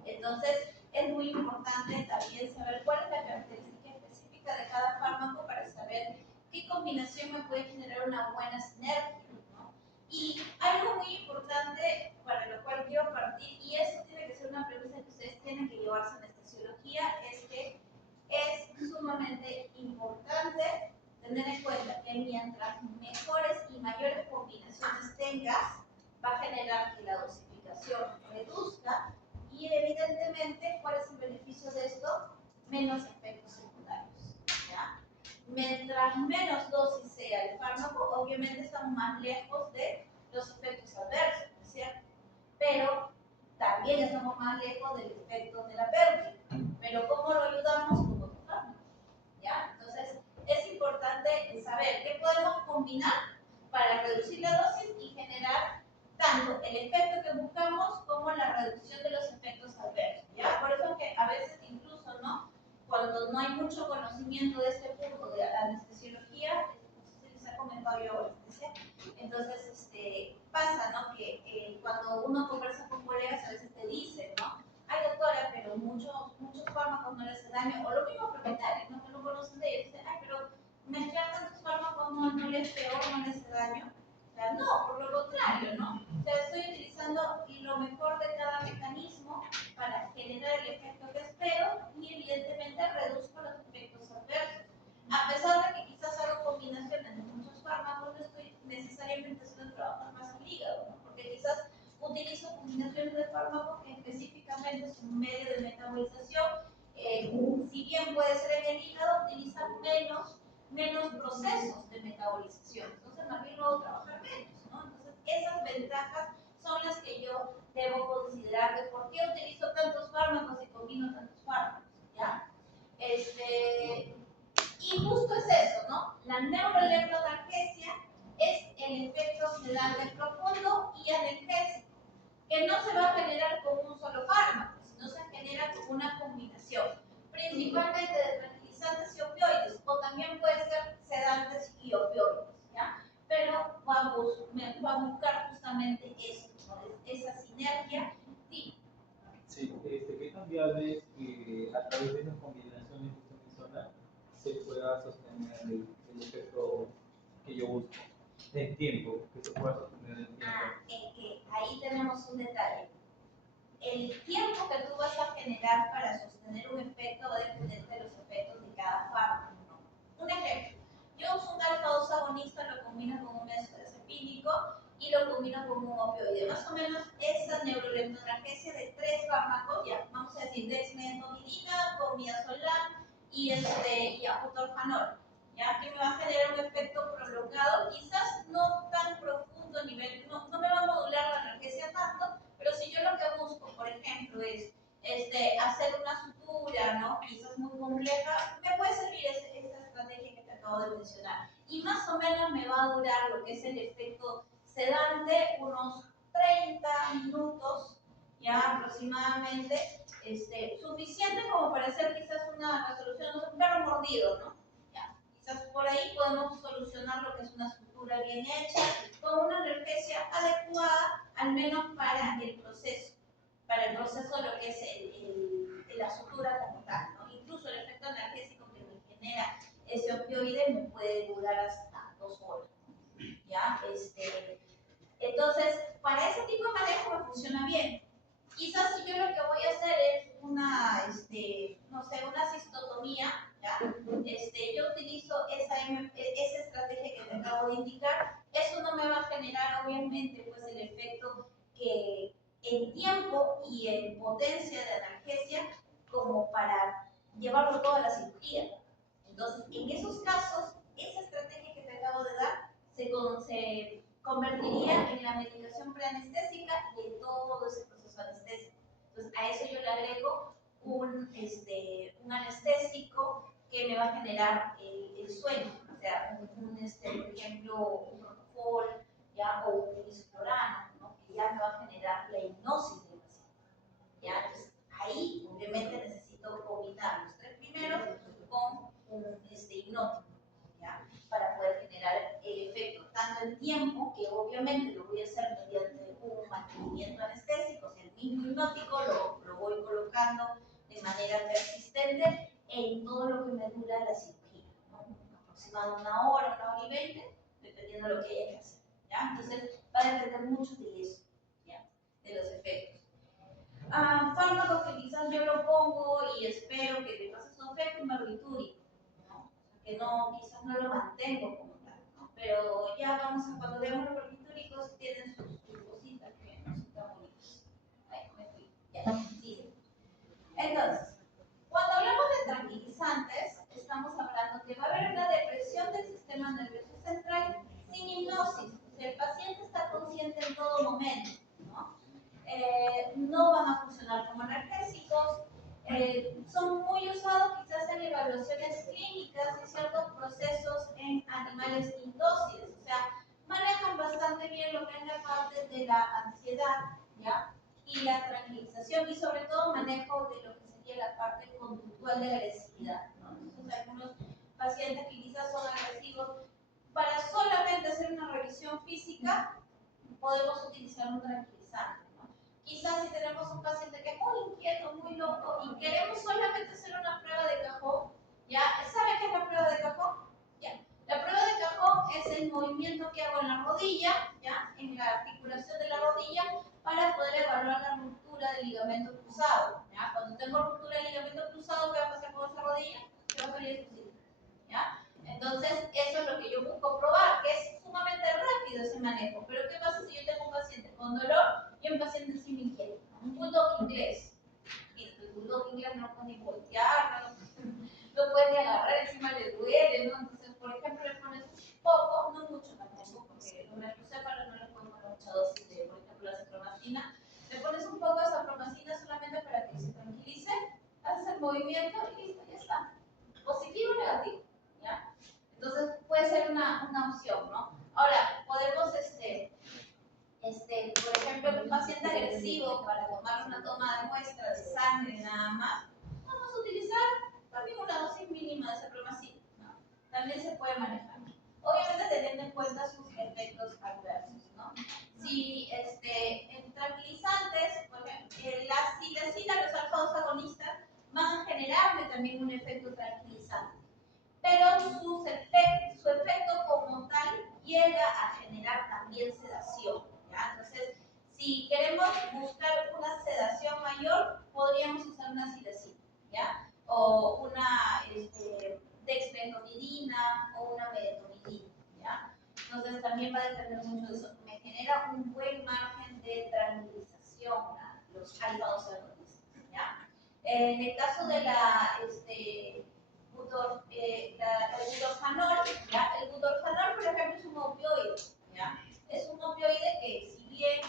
Entonces, es muy importante también saber cuál es la característica específica de cada fármaco para saber qué combinación me puede generar una buena sinergia, ¿no? Y algo muy importante para lo cual quiero partir, y eso tiene que ser una premisa que ustedes tienen que llevarse en anestesiología, es que es sumamente importante tener en cuenta que mientras mejores y mayores combinaciones tengas, va a generar que la dosificación reduzca y evidentemente, ¿cuál es el beneficio de esto? Menos efectos secundarios, ¿ya? Mientras menos dosis sea el fármaco, obviamente estamos más lejos de los efectos adversos, ¿no es cierto? Pero también estamos más lejos del efecto terapéutico. Pero ¿cómo lo ayudamos? Con otro fármaco, ¿ya? Entonces, es importante saber qué podemos combinar para reducir la dosis y generar tanto el efecto que buscamos como la reducción de los efectos adversos, ¿ya? Por eso que a veces incluso, ¿no? Cuando no hay mucho conocimiento de este punto de anestesiología, no sé si les ha comentado yo anestesia, entonces pasa, ¿no? Que cuando uno conversa con colegas a veces te dicen, ¿no? Ay, doctora, pero muchos fármacos no les hacen daño, o lo mismo propietarios, ¿no? Que no conocen de ellos, dicen, ay, pero mezclar tantos fármacos no les peor, no les hace daño. O sea, no, por lo contrario, ¿no? O sea, estoy utilizando lo mejor de cada mecanismo para generar el efecto que espero y evidentemente reduzco los efectos adversos. A pesar de que quizás hago combinaciones de muchos fármacos, no estoy necesariamente haciendo trabajar más el hígado, ¿no? Porque quizás utilizo combinaciones de fármacos que específicamente son un medio de metabolización. Si bien puede ser en el hígado, utilizan menos procesos de metabolización. Entonces, más bien luego trabajar menos, ¿no? Entonces, esas ventajas son las que yo debo considerar de por qué utilizo tantos fármacos y combino tantos fármacos, ¿ya? Y justo es eso, ¿no? La neuroleptoanalgesia es el efecto sedante profundo y analgésico, que no se va a generar con un solo fármaco, sino se genera con una combinación, principalmente de tranquilizantes y opioides, o también puede ser sedantes y opioides, ¿ya? Pero va a buscar justamente eso, ¿no? Esa sinergia. Sí. Sí, ¿qué tan viable es que a través de esas combinaciones que usted menciona se pueda sostener el efecto que yo busco en tiempo, que se pueda sostener en el tiempo? Que ahí tenemos un detalle. El tiempo que tú vas a generar para sostener un efecto va a depender de los efectos de cada fármaco, ¿no? Un ejemplo, yo uso un alfa-2 agonista, lo combino con un benzodiazepínico y lo combino con un opioide. Más o menos esa neuroleptoanalgesia de 3 fármacos, ya, vamos a decir dexmedetomidina, con midazolam y apotorfanol, ya, que me va a generar un efecto prolongado, quizás no tan profundo a nivel, no me va a modular la analgesia tanto, pero si yo lo que busco, por ejemplo, es hacer una sutura, ¿no? Quizás muy compleja, me puede servir esta estrategia que te acabo de mencionar. Y más o menos me va a durar lo que es el efecto sedante unos 30 minutos, ya aproximadamente, suficiente como para hacer quizás una resolución, un perro mordido, ¿no? Ya, quizás por ahí podemos solucionar lo que es una sutura bien hecha, con una analgesia adecuada, al menos para el proceso de lo que es la sutura como tal, ¿no? Incluso el efecto analgésico que me genera ese opioide me puede durar hasta 2 horas, ¿ya? Entonces, para ese tipo de manejo me funciona bien. Quizás si yo lo que voy a hacer es una cistotomía, ¿ya? Yo utilizo esa estrategia que te acabo de indicar. Eso no me va a generar, obviamente, pues el efecto que en tiempo y en potencia de analgesia como para llevarlo toda la cirugía. Entonces, en esos casos, esa estrategia que te acabo de dar se convertiría en la medicación preanestésica y en todo ese proceso anestésico. Entonces, a eso yo le agrego un anestésico que me va a generar el sueño, o sea, por ejemplo, un propofol, ya, o un isoflurano, ¿no? Que ya me va a generar la hipnosis del paciente. ¿Ya? Entonces, ahí obviamente necesito combinar los 3 primeros con un hipnótico, ¿ya? Para poder generar el efecto, tanto en tiempo, que obviamente lo voy a hacer mediante un mantenimiento anestésico, o sea, el mismo hipnótico lo voy colocando de manera persistente en todo lo que me dura la cirugía, ¿no? Aproximadamente 1 hora, 1 hora y 20, dependiendo de lo que haya que hacer, ¿ya? Entonces, va a depender mucho de eso, ¿ya? De los efectos. Fármacos que quizás yo lo pongo y espero que le pase su efecto, un barbitúrico, ¿no? Que no, quizás no lo mantengo como tal, ¿no? Pero ya vamos a, cuando veamos los barbitúricos, tienen sus cositas que no son tan bonitas. Ahí me fui, ya, sí. Entonces, cuando hablamos de tranquilizantes, estamos hablando que va a haber una depresión del sistema nervioso central sin hipnosis. O sea, el paciente está consciente y la tranquilización y sobre todo manejo de lo que sería la parte conductual de agresividad, ¿no? Entonces algunos pacientes que quizás son agresivos, para solamente hacer una revisión física podemos utilizar un tranquilizante, ¿no? Quizás si tenemos un paciente que es muy inquieto, muy loco y queremos solamente hacer una prueba de cajón, ¿ya? ¿Sabe qué es la prueba de cajón? ¿Ya? La prueba de cajón es el movimiento que hago en la rodilla, ¿ya? En la articulación de la rodilla para poder evaluar la ruptura del ligamento cruzado, ¿ya? Cuando tengo ruptura del ligamento cruzado, ¿qué va a pasar con esa rodilla? Se va a salir su cinta, ¿ya? Entonces, eso es lo que yo busco probar, que es sumamente rápido ese manejo. Pero ¿qué pasa si yo tengo un paciente con dolor y un paciente sin inquietud? Un bulldog inglés. Y el bulldog inglés no puede ni voltear, no puede ni agarrar, encima le duele, ¿no? Entonces, por ejemplo, le pones un poco, no mucho tampoco, porque los microcéfalos no les pueden poner mucha dosis de, por ejemplo, la cipromacina. Le pones un poco de cipromacina solamente para que se tranquilice, haces el movimiento y listo, ya está. Positivo o negativo, ¿ya? Entonces puede ser una opción, ¿no? Ahora, podemos, por ejemplo, un paciente agresivo para tomar una toma de muestra de sangre nada más, vamos a utilizar también una dosis mínima de cipromacina, ¿no? También se puede manejar. Obviamente teniendo en cuenta sus efectos adversos, ¿no? Si en tranquilizantes, por ejemplo, la silacina, los alfa-2 agonistas, van a generarle también un efecto tranquilizante, pero su efecto como tal llega a generar también sedación, ¿ya? Entonces, si queremos buscar una sedación mayor, podríamos usar una silacina, ¿ya? O una dexmedetomidina o una medetomidina, ¿ya? Entonces, también va a depender mucho de eso. Me genera un buen margen de tranquilización los alfa-2 agonistas, ¿ya? En el caso de el budorfanol, ¿ya? El budorfanol, por ejemplo, es un opioide, ¿ya? Es un opioide que, si bien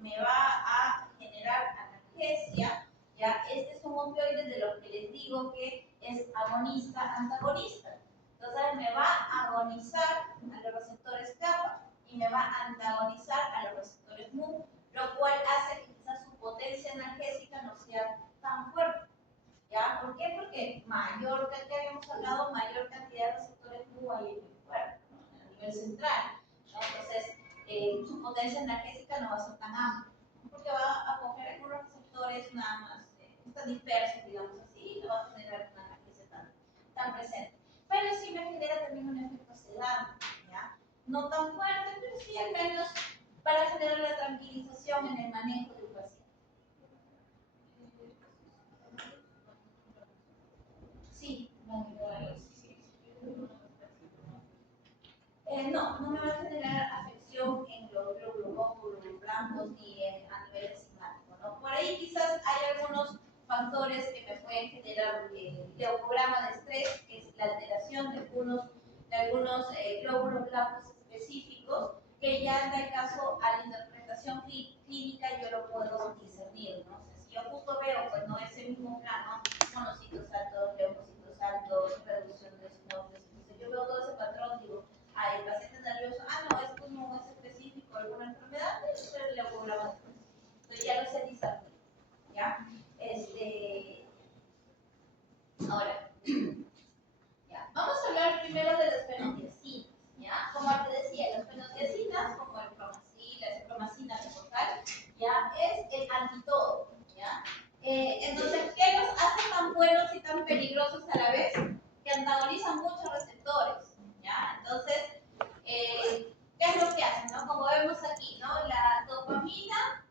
me va a generar analgesia, ¿ya? Este es un opioide de los que les digo que es agonista-antagonista. Entonces, me va a agonizar a los receptores kappa y me va a antagonizar a los receptores mu, lo cual hace que quizás su potencia analgésica no sea tan fuerte, ¿ya? ¿Por qué? Porque mayor, que habíamos hablado, mayor cantidad de receptores mu hay en el cuerpo, ¿no? A nivel central, ¿no? Entonces, su potencia analgésica no va a ser tan amplia, porque va a coger algunos receptores nada más, están dispersos, digamos así, y no va a generar una analgesia tan presente. Pero sí me genera también un efecto sedante, ¿ya? No tan fuerte, pero sí al menos para generar la tranquilización en el manejo del paciente. Sí, no me va a generar afección en los glóbulos rojos, glóbulos blancos ni a nivel enzimático, ¿no? Por ahí quizás hay algunos factores que me pueden generar leucograma de estrés, que es la alteración de algunos glóbulos blancos específicos, que ya en el caso a la interpretación clínica yo lo puedo discernir, ¿no? O sea, si yo justo veo, pues no ese mismo plano, monocitos altos, leucocitos altos, reducción de sinopsis, entonces yo veo todo ese patrón, digo, el paciente nervioso, no, esto no es específico, alguna enfermedad, eso es el leucograma de estrés. Entonces ya lo sé discernir, ¿ya? Ahora, ya, vamos a hablar primero de las fenotiacinas, ¿ya? Como te decía, las fenotiacinas, como el promacil, la cipromacina como tal, ya, es el antitodo, ¿ya? Entonces, ¿qué los hace tan buenos y tan peligrosos a la vez? Que antagonizan muchos receptores, ¿ya? Entonces, ¿qué es lo que hacen, no? Como vemos aquí, ¿no? La dopamina,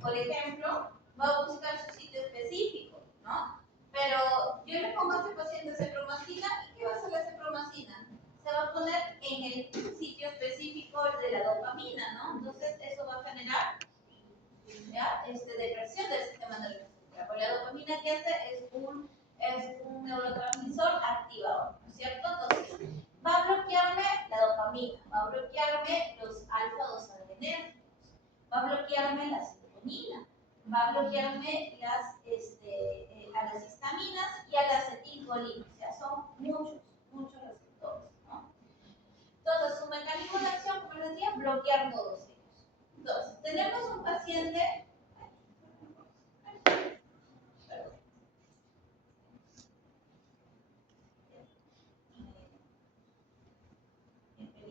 por ejemplo, va a buscar su sitio específico, ¿no? Pero yo le pongo a este paciente cipromacina, ¿y qué va a hacer la cipromacina? Se va a poner en el sitio específico de la dopamina, ¿no? Entonces, eso va a generar, ¿ya? Depresión del sistema nervioso central. Porque la dopamina que hace es un neurotransmisor activador, ¿no es cierto? Entonces, va a bloquearme la dopamina, va a bloquearme los alfa-2 adrenérgicos, va a bloquearme la serotonina, va a bloquearme a las histaminas y a la acetilcolina. O sea, son muchos receptores, ¿no? Entonces, su mecanismo de acción, como les decía, bloquear todos ellos. Entonces, tenemos un paciente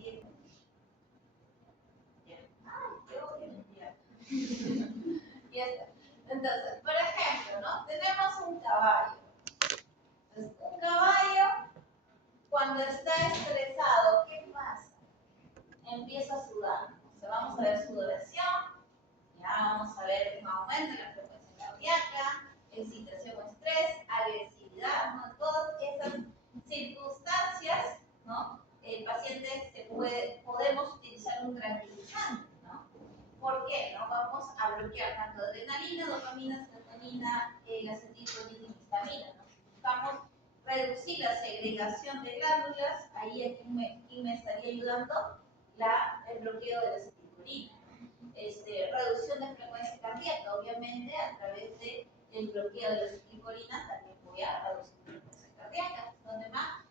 10 minutos. Ya. Ay, qué odio, ya. Ya está. Entonces, por ejemplo, ¿no? Tenemos un caballo. Entonces, un caballo, cuando está estresado, ¿qué pasa? Empieza a sudar. O sea, vamos a ver sudoración, ya vamos a ver un aumento en la frecuencia cardíaca, excitación o estrés, agresividad, ¿no? Todas esas circunstancias, ¿no? El paciente podemos utilizar un tranquilizante, ¿no? ¿Por qué? ¿No? Vamos a bloquear tanto adrenalina, dopamina, serotonina, acetilcolina y histamina, ¿no? Buscamos reducir la segregación de glándulas, ahí aquí me estaría ayudando el bloqueo de la acetilcolina. Reducción de frecuencia cardíaca, obviamente a través del bloqueo de la acetilcolina también voy a reducir la frecuencia cardíaca. ¿Dónde más?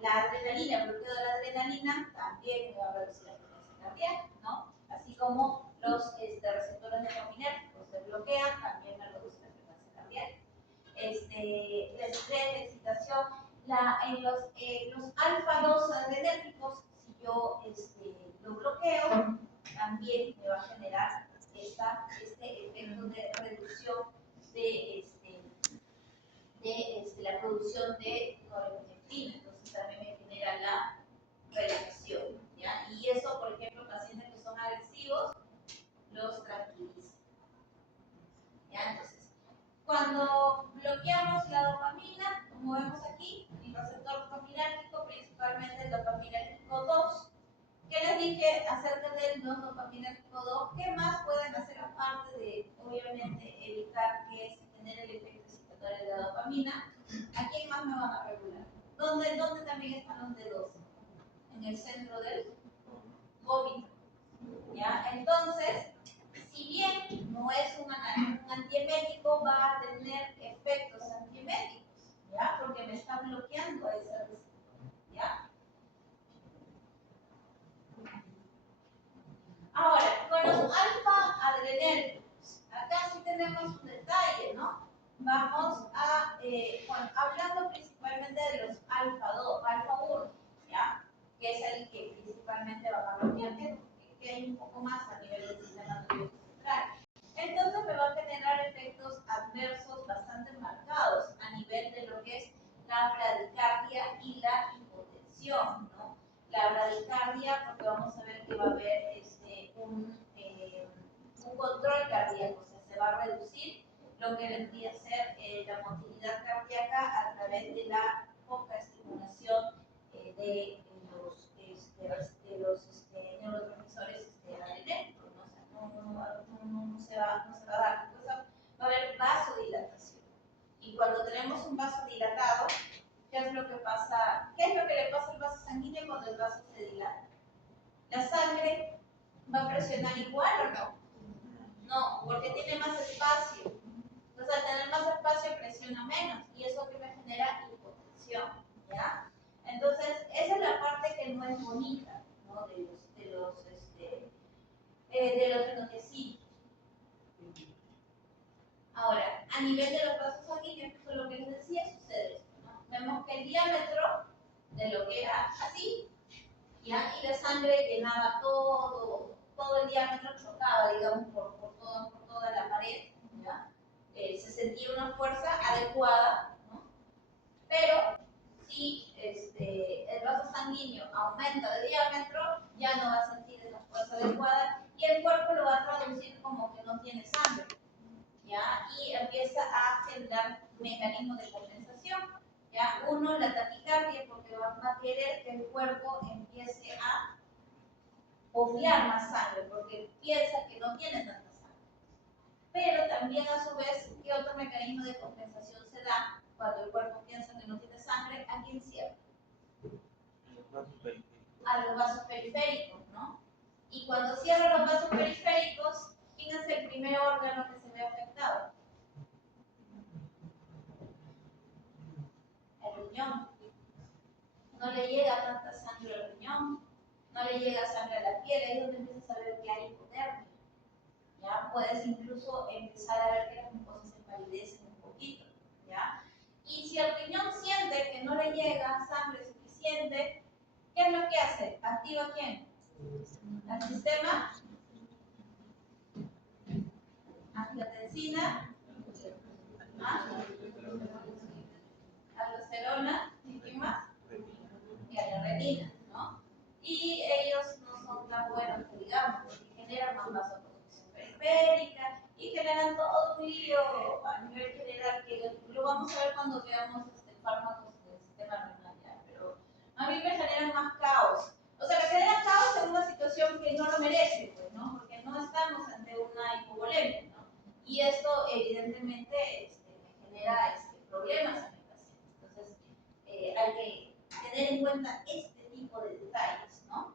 La adrenalina, el bloqueo de la adrenalina también me va a reducir la frecuencia cardíaca, ¿no? Así como los receptores dopaminérgicos se bloquean, también me reduce la frecuencia cardíaca. El estrés, la excitación, en los alfa-2 adrenérgicos, si yo lo bloqueo, también me va a generar este efecto de reducción de la producción de norepinefrina. Entonces también me genera la relajación, ¿ya? Y eso, por ejemplo, pacientes que son agresivos, los tranquiliza. ¿Ya? Entonces, cuando bloqueamos la dopamina, como vemos aquí, el receptor dopaminérgico, principalmente el dopaminérgico 2, ¿qué les dije acerca del dopaminérgico 2? ¿Qué más pueden hacer aparte de, obviamente, evitar que se genere el efecto excitatorio de la dopamina? ¿A quién más me van a regular? ¿Dónde también están los dedos? En el centro del vómito. ¿Ya? Entonces, si bien no es un antiemético, va a tener efectos antieméticos, ¿ya? Porque me está bloqueando ese receptor, ¿ya? Ahora, con los alfa-adrenérgicos, acá sí tenemos un detalle, ¿no? Vamos a, hablando principalmente de los alfa-2, alfa-1, ¿ya? Que es el que principalmente va a bloquear, que hay un poco más a nivel del sistema nervioso central. Entonces me va a generar efectos adversos bastante marcados a nivel de lo que es la bradicardia y la hipotensión, ¿no? La bradicardia, porque vamos a ver que va a haber un control cardíaco, o sea, se va a reducir lo que vendría a ser la motilidad cardíaca a través de la poca estimulación de los neurotransmisores adrenérgicos, ¿no? O sea, no se va a dar. Entonces va a haber vasodilatación. Y cuando tenemos un vaso dilatado, ¿qué es lo que pasa? ¿Qué es lo que le pasa al vaso sanguíneo cuando el vaso se dilata? ¿La sangre va a presionar igual o no? No, porque tiene más espacio. Entonces, al tener más espacio, presiona menos. Y eso que me genera hipotensión, ¿ya? Entonces, esa es la parte que no es bonita, ¿no? De los fenoticidios. Ahora, a nivel de los vasos sanguíneos, eso es lo que les decía, sucede esto, ¿no? Vemos que el diámetro de lo que era así, ¿ya? Y la sangre llenaba todo el diámetro, chocaba, digamos, por toda la pared, ¿ya? Se sentía una fuerza adecuada, ¿no? Pero si el vaso sanguíneo aumenta de diámetro, ya no va a sentir esa fuerza adecuada y el cuerpo lo va a traducir como que no tiene sangre, ¿ya? Y empieza a generar mecanismos de compensación, ¿ya? Uno, la taquicardia, porque va a querer que el cuerpo empiece a bombear más sangre, porque piensa que no tiene tanta sangre. Pero también, a su vez, ¿qué otro mecanismo de compensación se da cuando el cuerpo piensa que no tiene sangre? ¿A quién cierra? A los vasos periféricos, ¿no? Y cuando cierra los vasos periféricos, ¿quién es el primer órgano que se ve afectado? El riñón. No le llega tanta sangre al riñón, no le llega sangre a la piel, ahí es donde empiezas a ver que hay hipotermia. ¿Ya? Puedes incluso empezar a ver que las mucosas se empalidecen un poquito, ¿ya? Y si el riñón siente que no le llega sangre suficiente, ¿Qué es lo que hace? ¿Activa quién? Al sistema angiotensina, aldosterona, ¿y qué más? Y a la renina, ¿no? Y ellos no son tan buenos que digamos, porque generan más vasoconstricción periférica y generan todo un lío a nivel general, que lo vamos a ver cuando veamos fármacos del sistema renal, ¿ya? Pero a mí me generan más caos. O sea, me generan caos en una situación que no lo merece, pues, ¿no? Porque no estamos ante una hipovolemia, ¿no? Y esto evidentemente me genera problemas en el paciente. Entonces, hay que tener en cuenta este tipo de detalles, ¿no?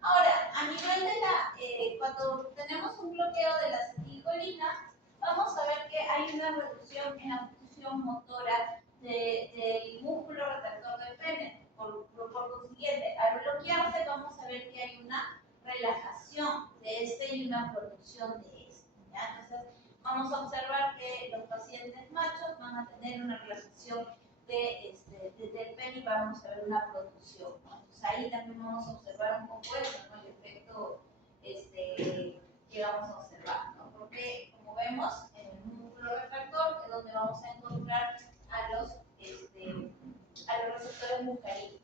Ahora, a nivel de cuando tenemos un bloqueo de la acetilcolina, vamos a ver que hay una reducción en la función motora del músculo retractor del pene. Por consiguiente, al bloquearse vamos a ver que hay una relajación de este y una producción de este, ¿ya? Entonces, vamos a observar que los pacientes machos van a tener una relajación del pene y vamos a ver una producción, ¿no? Entonces ahí también vamos a observar un poco eso, ¿no? El efecto que vamos a observar, ¿no? Porque como vemos en el músculo retractor es donde vamos a encontrar a los receptores muscarínicos.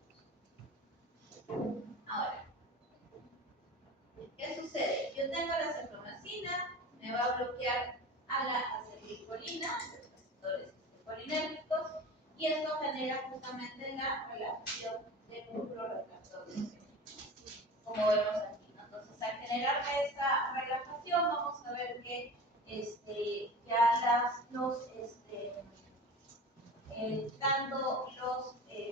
Ahora, ¿qué sucede? Yo tengo la cepromacina, me va a bloquear a la acetilcolina, los receptores colinérgicos, y esto genera justamente la relajación del músculo retractor del pene, como vemos aquí, ¿no? Entonces, al generar esta relajación, vamos a ver que ya tanto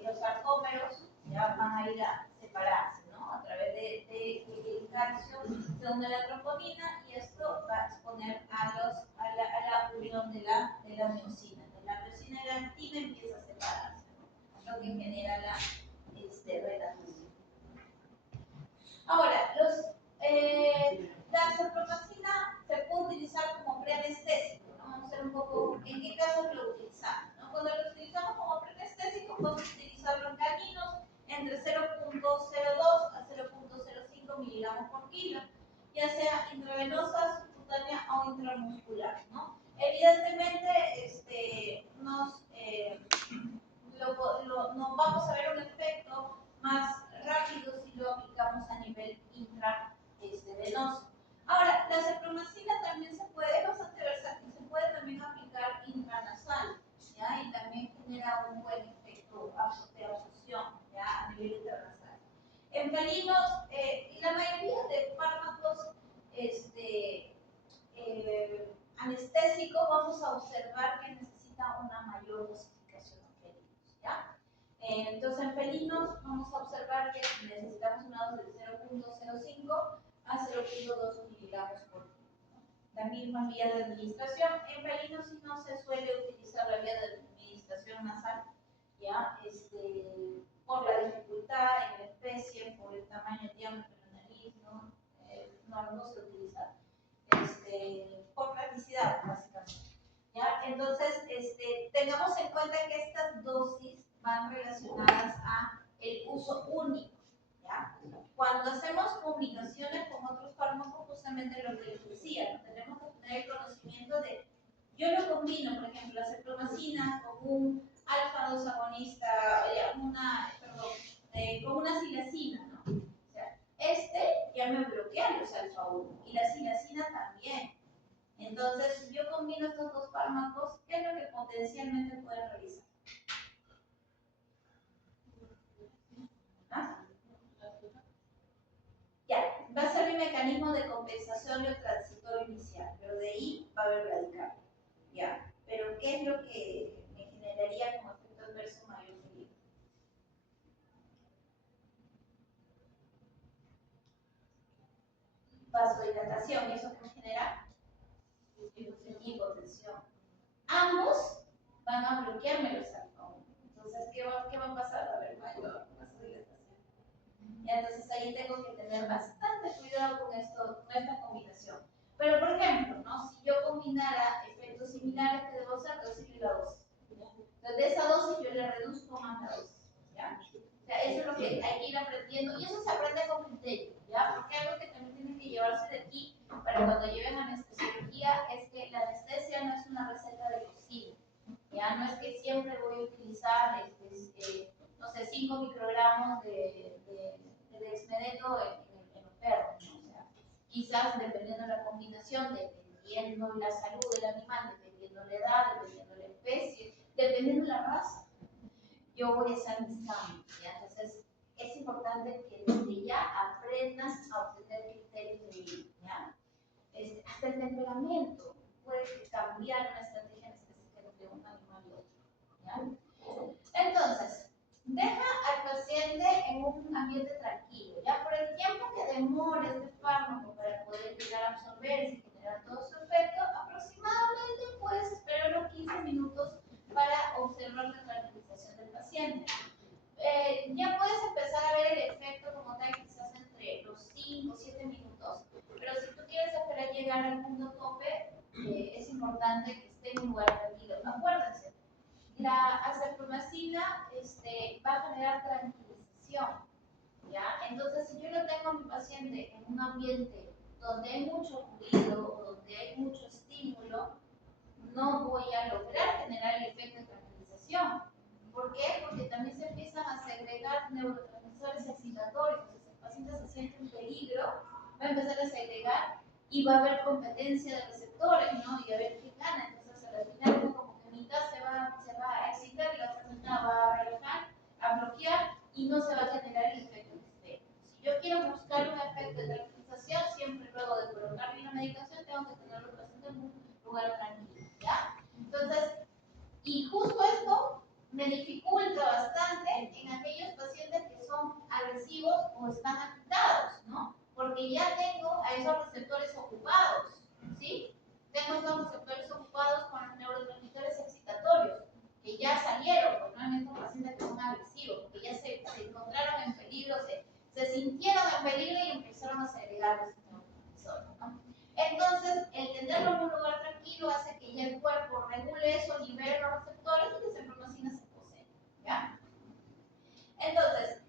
los sarcómeros ya van a ir a separarse, ¿no? A través del calcio se une la troponina y esto va a exponer a la unión de la miosina. La miosina y la actina empieza a separarse, ¿no? Lo que genera la relajación. Ahora, la cepromacina se puede utilizar como preanestésico, ¿no? Vamos a ver un poco en qué casos lo utilizamos, ¿no? Cuando lo utilizamos como preanestésico, podemos utilizarlo en caninos entre 0.02 a 0.05 miligramos por kilo, ya sea intravenosa, subcutánea o intramuscular, ¿no? Evidentemente, nos vamos a ver un efecto más rápido si lo aplicamos a nivel intravenoso. Ahora, la cepromacina también es bastante versátil, se puede también aplicar intranasal, ¿ya? Y también genera un buen efecto de absorción, ¿ya? A nivel intranasal. En felinos, la mayoría de fármacos anestésicos vamos a observar que necesita una mayor dosificación en felinos, ¿ya? Entonces, en felinos vamos a observar que necesitamos una dosis de 0.05 a 0.2 miligramos por kilo, ¿no? La misma vía de administración. En felinos sí no se suele utilizar la vía de administración nasal, ¿ya? Por la dificultad en la especie, por el tamaño y diámetro de la nariz, ¿no? No se utiliza. Por practicidad, básicamente, ¿ya? Entonces, tengamos en cuenta que estas dosis van relacionadas a el uso único, ¿ya? Cuando hacemos combinaciones con otros fármacos, justamente lo que les decía, ¿no? Tenemos que tener el conocimiento de, yo lo combino, por ejemplo, la cepromacina con un alfa-2 agonista, con una silacina, ¿no? O sea, ya me bloquea los alfa-1 y la silacina también. Entonces, si yo combino estos dos fármacos, ¿qué es lo que potencialmente pueden realizar? ¿Ah? Ya, va a ser mi mecanismo de compensación y transitorio inicial, pero de ahí va a haber radical. Ya, pero ¿qué es lo que me generaría como efecto adverso mayor peligro? Vasodilatación, ¿y eso qué me genera? Hipotensión. Ambos van a bloquearme los alfa-1. Entonces, ¿qué va a pasar? Va a haber mayor vasodilatación. Y entonces ahí tengo que tener bastante cuidado con esta combinación. Pero, por ejemplo, ¿no? Si yo combinara efectos similares, ¿qué debo hacer? Reducir la dosis. Entonces, de esa dosis yo le reduzco más la dosis, ¿ya? O sea, eso es lo que que hay que ir aprendiendo, y eso se aprende con criterio, ¿ya? Porque algo que también tienen que llevarse de aquí para cuando lleven anestesiología es que la anestesia no es una receta de cocina, ¿ya? No es que siempre voy a utilizar, no sé, 5 microgramos de dexmedeto en los perros, ¿no? O sea, quizás dependiendo de la combinación, dependiendo la salud del animal, dependiendo la edad, dependiendo la especie, dependiendo la raza, yo voy a hacer mis cambios, ¿ya? Entonces, es importante que desde ya aprendas a obtener criterios de vida, ¿ya? Hasta el temperamento puede cambiar una estrategia específica entre un animal y otro, ¿ya? Entonces, deja al paciente en un ambiente tranquilo, ¿ya? Por el tiempo que demore este fármaco para poder llegar a absorberse y generar todo su efecto, aproximadamente puedes esperar unos 15 minutos para observar la tranquilización del paciente. Ya puedes empezar a ver el efecto como tal quizás entre los 5 o 7 minutos, pero si tú quieres esperar llegar al punto tope, es importante que esté en un lugar tranquilo. Acuérdense, la acepromacina va a generar tranquilización, ¿ya? Entonces, si yo lo tengo a mi paciente en un ambiente donde hay mucho ruido o donde hay mucho estímulo, no voy a lograr generar el efecto de tranquilización. ¿Por qué? Porque también se empiezan a segregar neurotransmisores excitatorios. Entonces, el paciente se siente en peligro, va a empezar a segregar y va a haber competencia de receptores, ¿no? Y a ver quién gana. Entonces, al final, como que mitad se va a excitar y la otra mitad va a relajar, a bloquear y no se va a generar el efecto que espero. Si yo quiero buscar un efecto de tranquilización, siempre luego de colocarle una medicación, tengo que tenerlo presente en un lugar tranquilo, ¿ya? Entonces, y justo esto me dificulta bastante en aquellos pacientes que son agresivos o están agitados, ¿no? Porque ya tengo a esos receptores ocupados, ¿sí? Tengo esos receptores ocupados con los neurotransmisores excitatorios, que ya salieron, porque no en estos pacientes que son agresivos, porque ya se encontraron en peligro, se sintieron en peligro y empezaron a segregar esos neurotransmisores, ¿no? Entonces, el tenerlo en un lugar tranquilo hace que ya el cuerpo regule eso, libere los receptores y la acepromacina se posee, ¿ya? Entonces,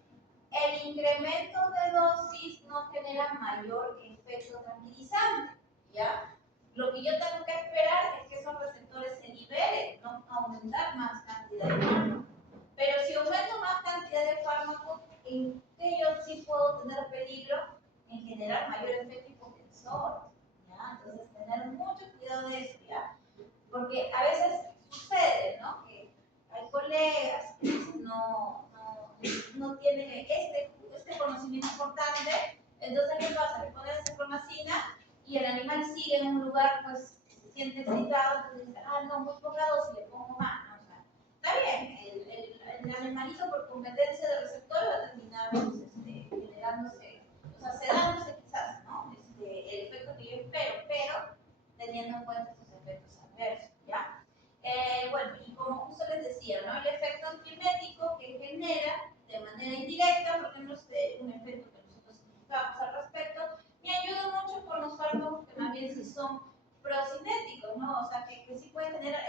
el incremento de dosis no genera mayor efecto tranquilizante, ¿ya? Lo que yo tengo que esperar es que esos receptores se liberen, no aumentar más cantidad de fármaco. Pero si aumento más cantidad de fármaco, ¿en qué yo sí puedo tener peligro? En generar mayor efecto hipotensor, ¿ya? Entonces, tener mucho cuidado de eso, ¿ya? Porque a veces sucede, ¿no? Que hay colegas que no tienen este conocimiento importante, entonces, ¿qué pasa? Le ponen acepromacina y el animal sigue en un lugar, pues, se siente excitado, entonces dice, no, muy poca dosis, le pongo más, ¿no? O sea, está bien, el animalito por competencia de receptor va a terminar generándose, o sea, sedándose quizás, ¿no? El efecto que yo espero, pero teniendo en cuenta estos efectos adversos, ¿ya? Bueno, y como justo les decía, ¿no? El efecto antimético que genera de manera indirecta, porque no es un efecto que nosotros significamos al respecto, me ayuda mucho con los fármacos que más bien sí son procinéticos, ¿no? O sea, que sí pueden generar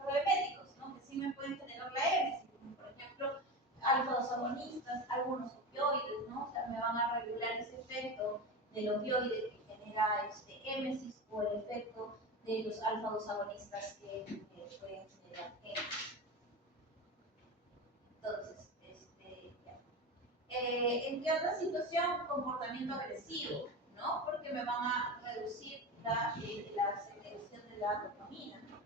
proeméticos, ¿no? Que sí me pueden generar la émesis, como por ejemplo, alfa-2 agonistas, algunos opioides, ¿no? O sea, me van a regular ese efecto del opioide que genera émesis o el efecto de los alfa-2 agonistas que pueden generar émesis. Entonces, ¿en qué otra situación? Comportamiento agresivo, ¿no? Porque me van a reducir la secreción de la dopamina, ¿no?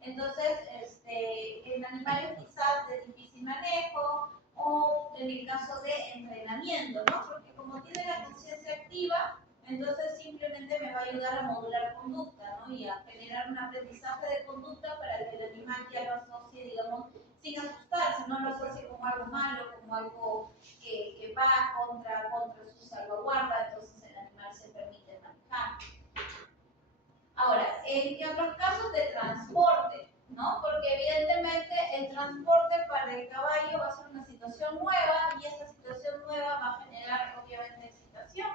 Entonces, en animales quizás de difícil manejo o en el caso de entrenamiento, ¿no? Porque como tiene la conciencia activa, entonces simplemente me va a ayudar a modular conducta, ¿no? Y a generar un aprendizaje de conducta para que el animal ya lo asocie, digamos, sin asustarse, no lo asocie como algo malo, como algo que va contra su salvaguarda, entonces el animal se permite manejar. Ahora, ¿en otros casos de transporte? ¿No? Porque evidentemente el transporte para el caballo va a ser una situación nueva y esta situación nueva va a generar obviamente excitación.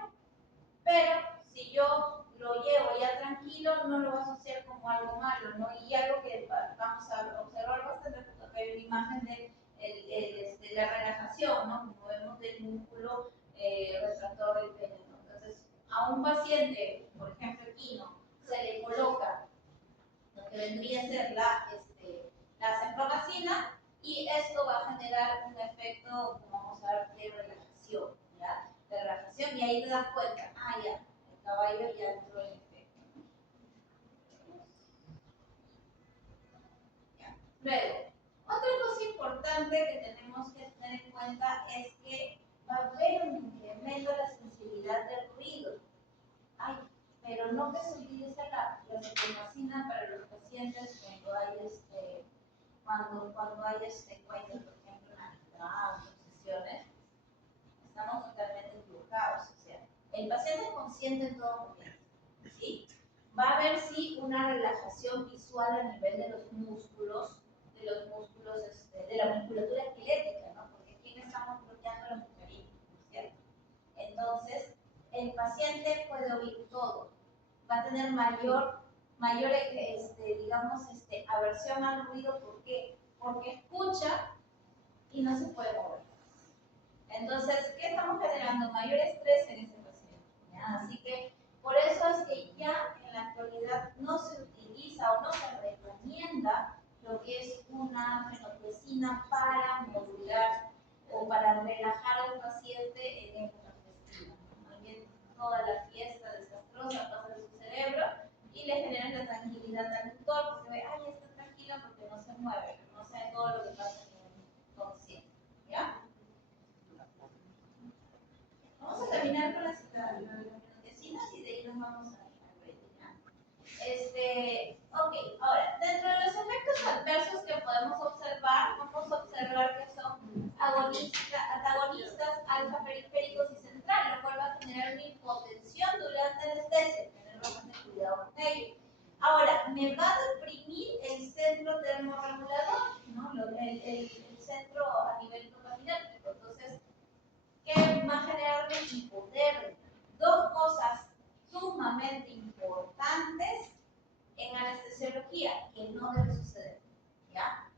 Pero si yo lo llevo ya tranquilo, no lo va a asociar como algo malo, ¿no? Y algo que vamos a observar bastante, porque acá hay una imagen de la relajación, ¿no? Como vemos del músculo retractor del pene, ¿no? Entonces, a un paciente, por ejemplo aquí, ¿no? Se le coloca lo que vendría a ser la centromacina y esto va a generar un efecto, como vamos a ver, de relajación, ¿ya? De relajación y ahí te das cuenta, ya, el caballo ya entró en efecto. ¿Ya? Luego, otra cosa importante que tenemos que tener en cuenta es que va a haber un incremento de la sensibilidad del ruido. Pero no que se utilice la centromacina para los pacientes cuando hay cuando hay encuentros, por ejemplo, en actividad o sesiones, estamos totalmente equivocados. O sea, el paciente es consciente en todo momento, ¿sí? Va a haber sí una relajación visual a nivel de los músculos, de la musculatura esquelética, ¿no? Porque aquí estamos bloqueando la musculatura, ¿cierto? Entonces, el paciente puede oír todo, va a tener mayor digamos, aversión al ruido. ¿Por qué? Porque escucha y no se puede mover. Entonces, ¿qué estamos generando? Mayor estrés en ese paciente, ¿ya? Así que, por eso es que ya en la actualidad no se utiliza o no se recomienda lo que es una fenotresina para modular o para relajar a un paciente en época festiva. Alguien toda la fiesta desastrosa pasa de su cerebro y le generan la tranquilidad al tutor, porque ve, está tranquilo porque no se mueve, no sabe todo lo que pasa en el consciente, ¿ya? Vamos a terminar con las fenotesinas y de ahí nos vamos a ok, ahora, dentro de los efectos adversos que podemos observar, vamos a observar que son antagonistas alfa periféricos y central, lo cual va a generar una hipotensión durante la anestesia, tener bastante cuidado con ello. Ahora, me va a deprimir el centro termorregulador, ¿no? el centro a nivel dopaminérgico. Entonces, ¿qué va a generar hipotermia? Dos cosas sumamente importantes en anestesiología que no debe suceder, ¿ya?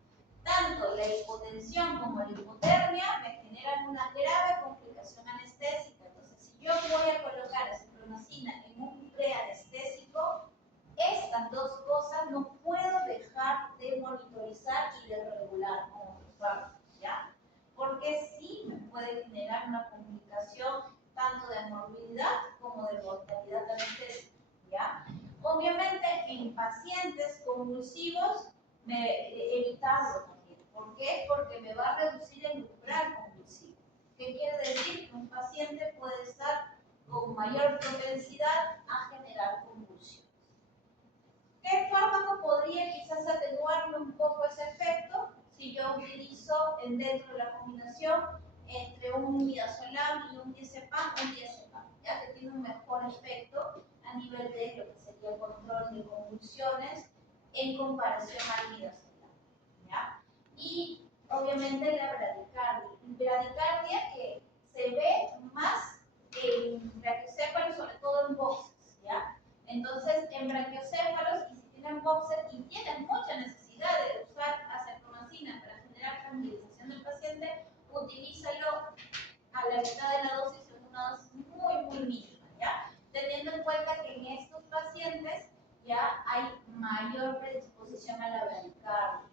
Tanto la hipotensión como la hipotermia me generan una grave complicación anestésica. Entonces, si yo voy a colocar acepromacina en un preanestésico, estas dos cosas no puedo dejar de monitorizar y de regular con otros fármacos, ¿ya? Porque sí me puede generar una complicación tanto de morbilidad como de mortalidad anestésica, ¿ya? Obviamente, en pacientes convulsivos, evitarlo también. ¿Por qué? Porque me va a reducir el umbral convulsivo. ¿Qué quiere decir? Que un paciente puede estar con mayor propensidad a generar convulsiones. ¿Qué fármaco podría quizás atenuarme un poco ese efecto? Si yo utilizo dentro de la combinación entre un midazolam y un diazepam, ya que tiene un mejor efecto a nivel de lo que sería el control de convulsiones en comparación al midazolam, ¿ya? Y obviamente la bradicardia que se ve más en brachiocéfalos, sobre todo en boxes, ¿ya? Entonces, en brachiocéfalos, y si tienen boxes y tienen mucha necesidad de usar acepromacina para generar tranquilización del paciente, utilízalo a la mitad de la dosis en una dosis muy mínima, ¿ya? Teniendo en cuenta que en estos pacientes ya hay mayor predisposición a la bradicardia.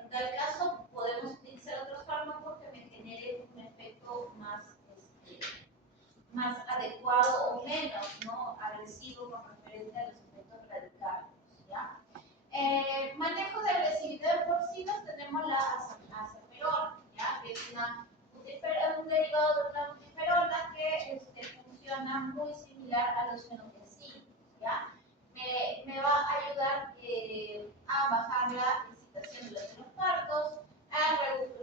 En tal caso, podemos utilizar otros fármacos que me generen un efecto más adecuado o menos, ¿no?, agresivo con referencia a los efectos radicales, ¿ya? Manejo de agresividad en porcinos, tenemos la azaferona, ¿ya? Que es un derivado de una multiferona que funciona muy similar a los fenotecinos, ¿ya? Me va a ayudar a bajar la excitación durante los partos, a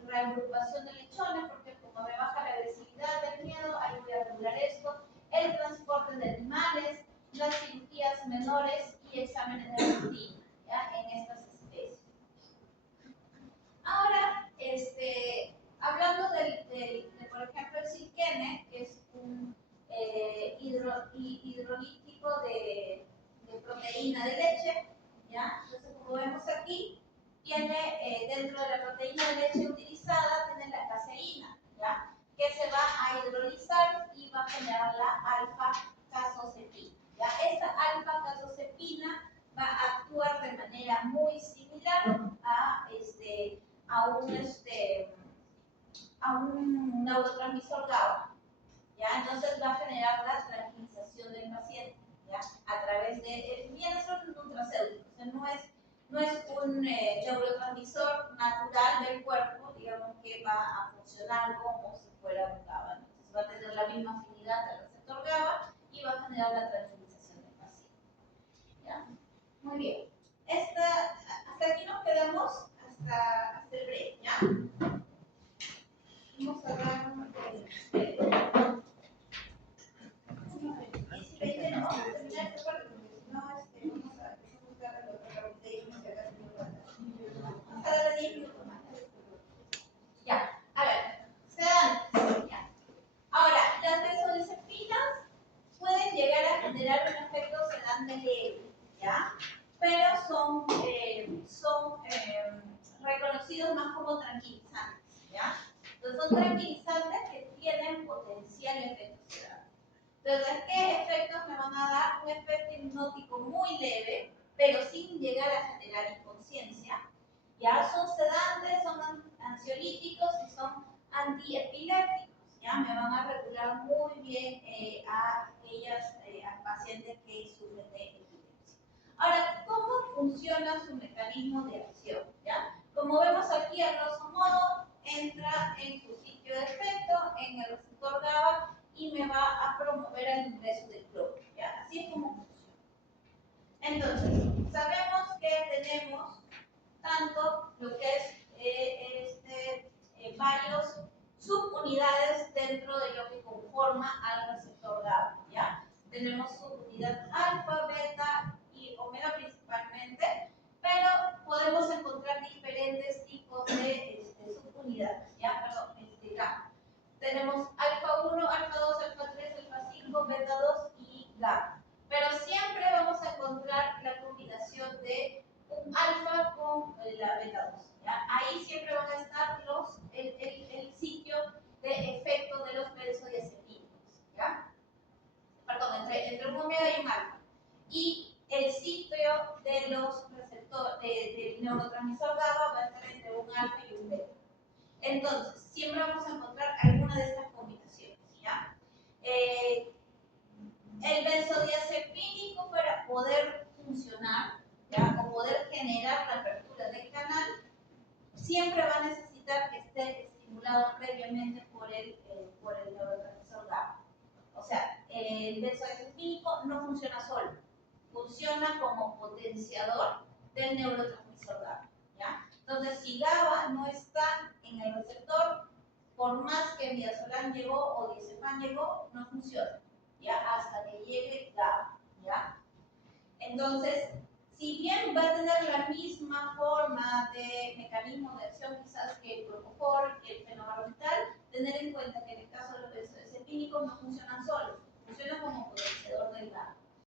reagrupación de lechones, porque como me baja la agresividad del miedo, ahí voy a regular esto, el transporte de animales, las cirugías menores y exámenes de rutina, ¿ya? En estas especies. Ahora, hablando por ejemplo, el silquene, que es un hidrolítico de proteína de leche, ¿ya? Entonces, como vemos aquí, tiene dentro de la proteína de leche utilizada a un neurotransmisor GABA, ¿ya? Entonces va a generar la tranquilización del paciente, ¿ya? A través de, viene a ser un nutracéutico, o sea, no es un neurotransmisor natural del cuerpo, digamos, que va a funcionar como si fuera un GABA. Entonces va a tener la misma afinidad al receptor GABA y va a generar la tranquilización del paciente, ¿ya? Muy bien. Hasta aquí nos quedamos, hasta el break, ¿ya? Vamos a dar y si 20 no vamos a terminar esta parte, porque si no, vamos a buscar la otra pregunta y vamos a sacar vamos a darle 10 minutos más. Ya, a ver, se dan, ya. Ahora, las benzodiazepinas pueden llegar a generar un efecto sedante leve, ¿ya? Pero son reconocidos más como tranquilizantes, ¿ya? Entonces son tranquilizantes que tienen potencial efecto sedante. Entonces, ¿qué efectos me van a dar? Un efecto hipnótico muy leve, pero sin llegar a generar inconsciencia. Ya son sedantes, son ansiolíticos y son antiepilépticos. Ya me van a regular muy bien a aquellas a pacientes que sufren de epilepsia. Ahora, ¿cómo funciona su mecanismo de acción? ¿Ya? Como vemos aquí, a grosso modo, entra en su sitio de efecto, en el receptor GABA, y me va a promover el ingreso del cloro, ¿ya? Así es como funciona. Entonces, sabemos que tenemos tanto lo que es varios subunidades dentro de lo que conforma al receptor GABA, ¿ya? Tenemos subunidad alfa, beta y omega principalmente, pero podemos encontrar diferentes tipos de subunidades, ¿ya? Perdón, GABA. Tenemos alfa 1, alfa 2, alfa 3, alfa 5, beta 2 y gamma. Pero siempre vamos a encontrar la combinación de un alfa con la beta 2. ¿Ya? Ahí siempre van a estar el sitio de efecto de los benzodiazepínicos. ¿Ya? Perdón, entre un omega y un alfa. Y el sitio de los receptores del neurotransmisor GABA va a estar entre un alfa y un beta. Entonces, siempre vamos a encontrar alguna de estas combinaciones, ¿ya? El benzodiazepínico, para poder funcionar, ¿ya? O poder generar la apertura del canal, siempre va a necesitar que esté estimulado previamente por el neurotransmisor GABA. O sea, el benzodiazepínico no funciona solo, funciona como potenciador del neurotransmisor GABA, ¿ya? Entonces, si GABA no está en el receptor, por más que midazolam llegó o diazepam llegó, no funciona, ¿ya? Hasta que llegue GABA, ¿ya? Entonces, si bien va a tener la misma forma de mecanismo de acción quizás que el propofol, que el fenobarbital, tener en cuenta que en el caso de los benzodiazepínicos no funcionan solos, funcionan como potenciador del GABA,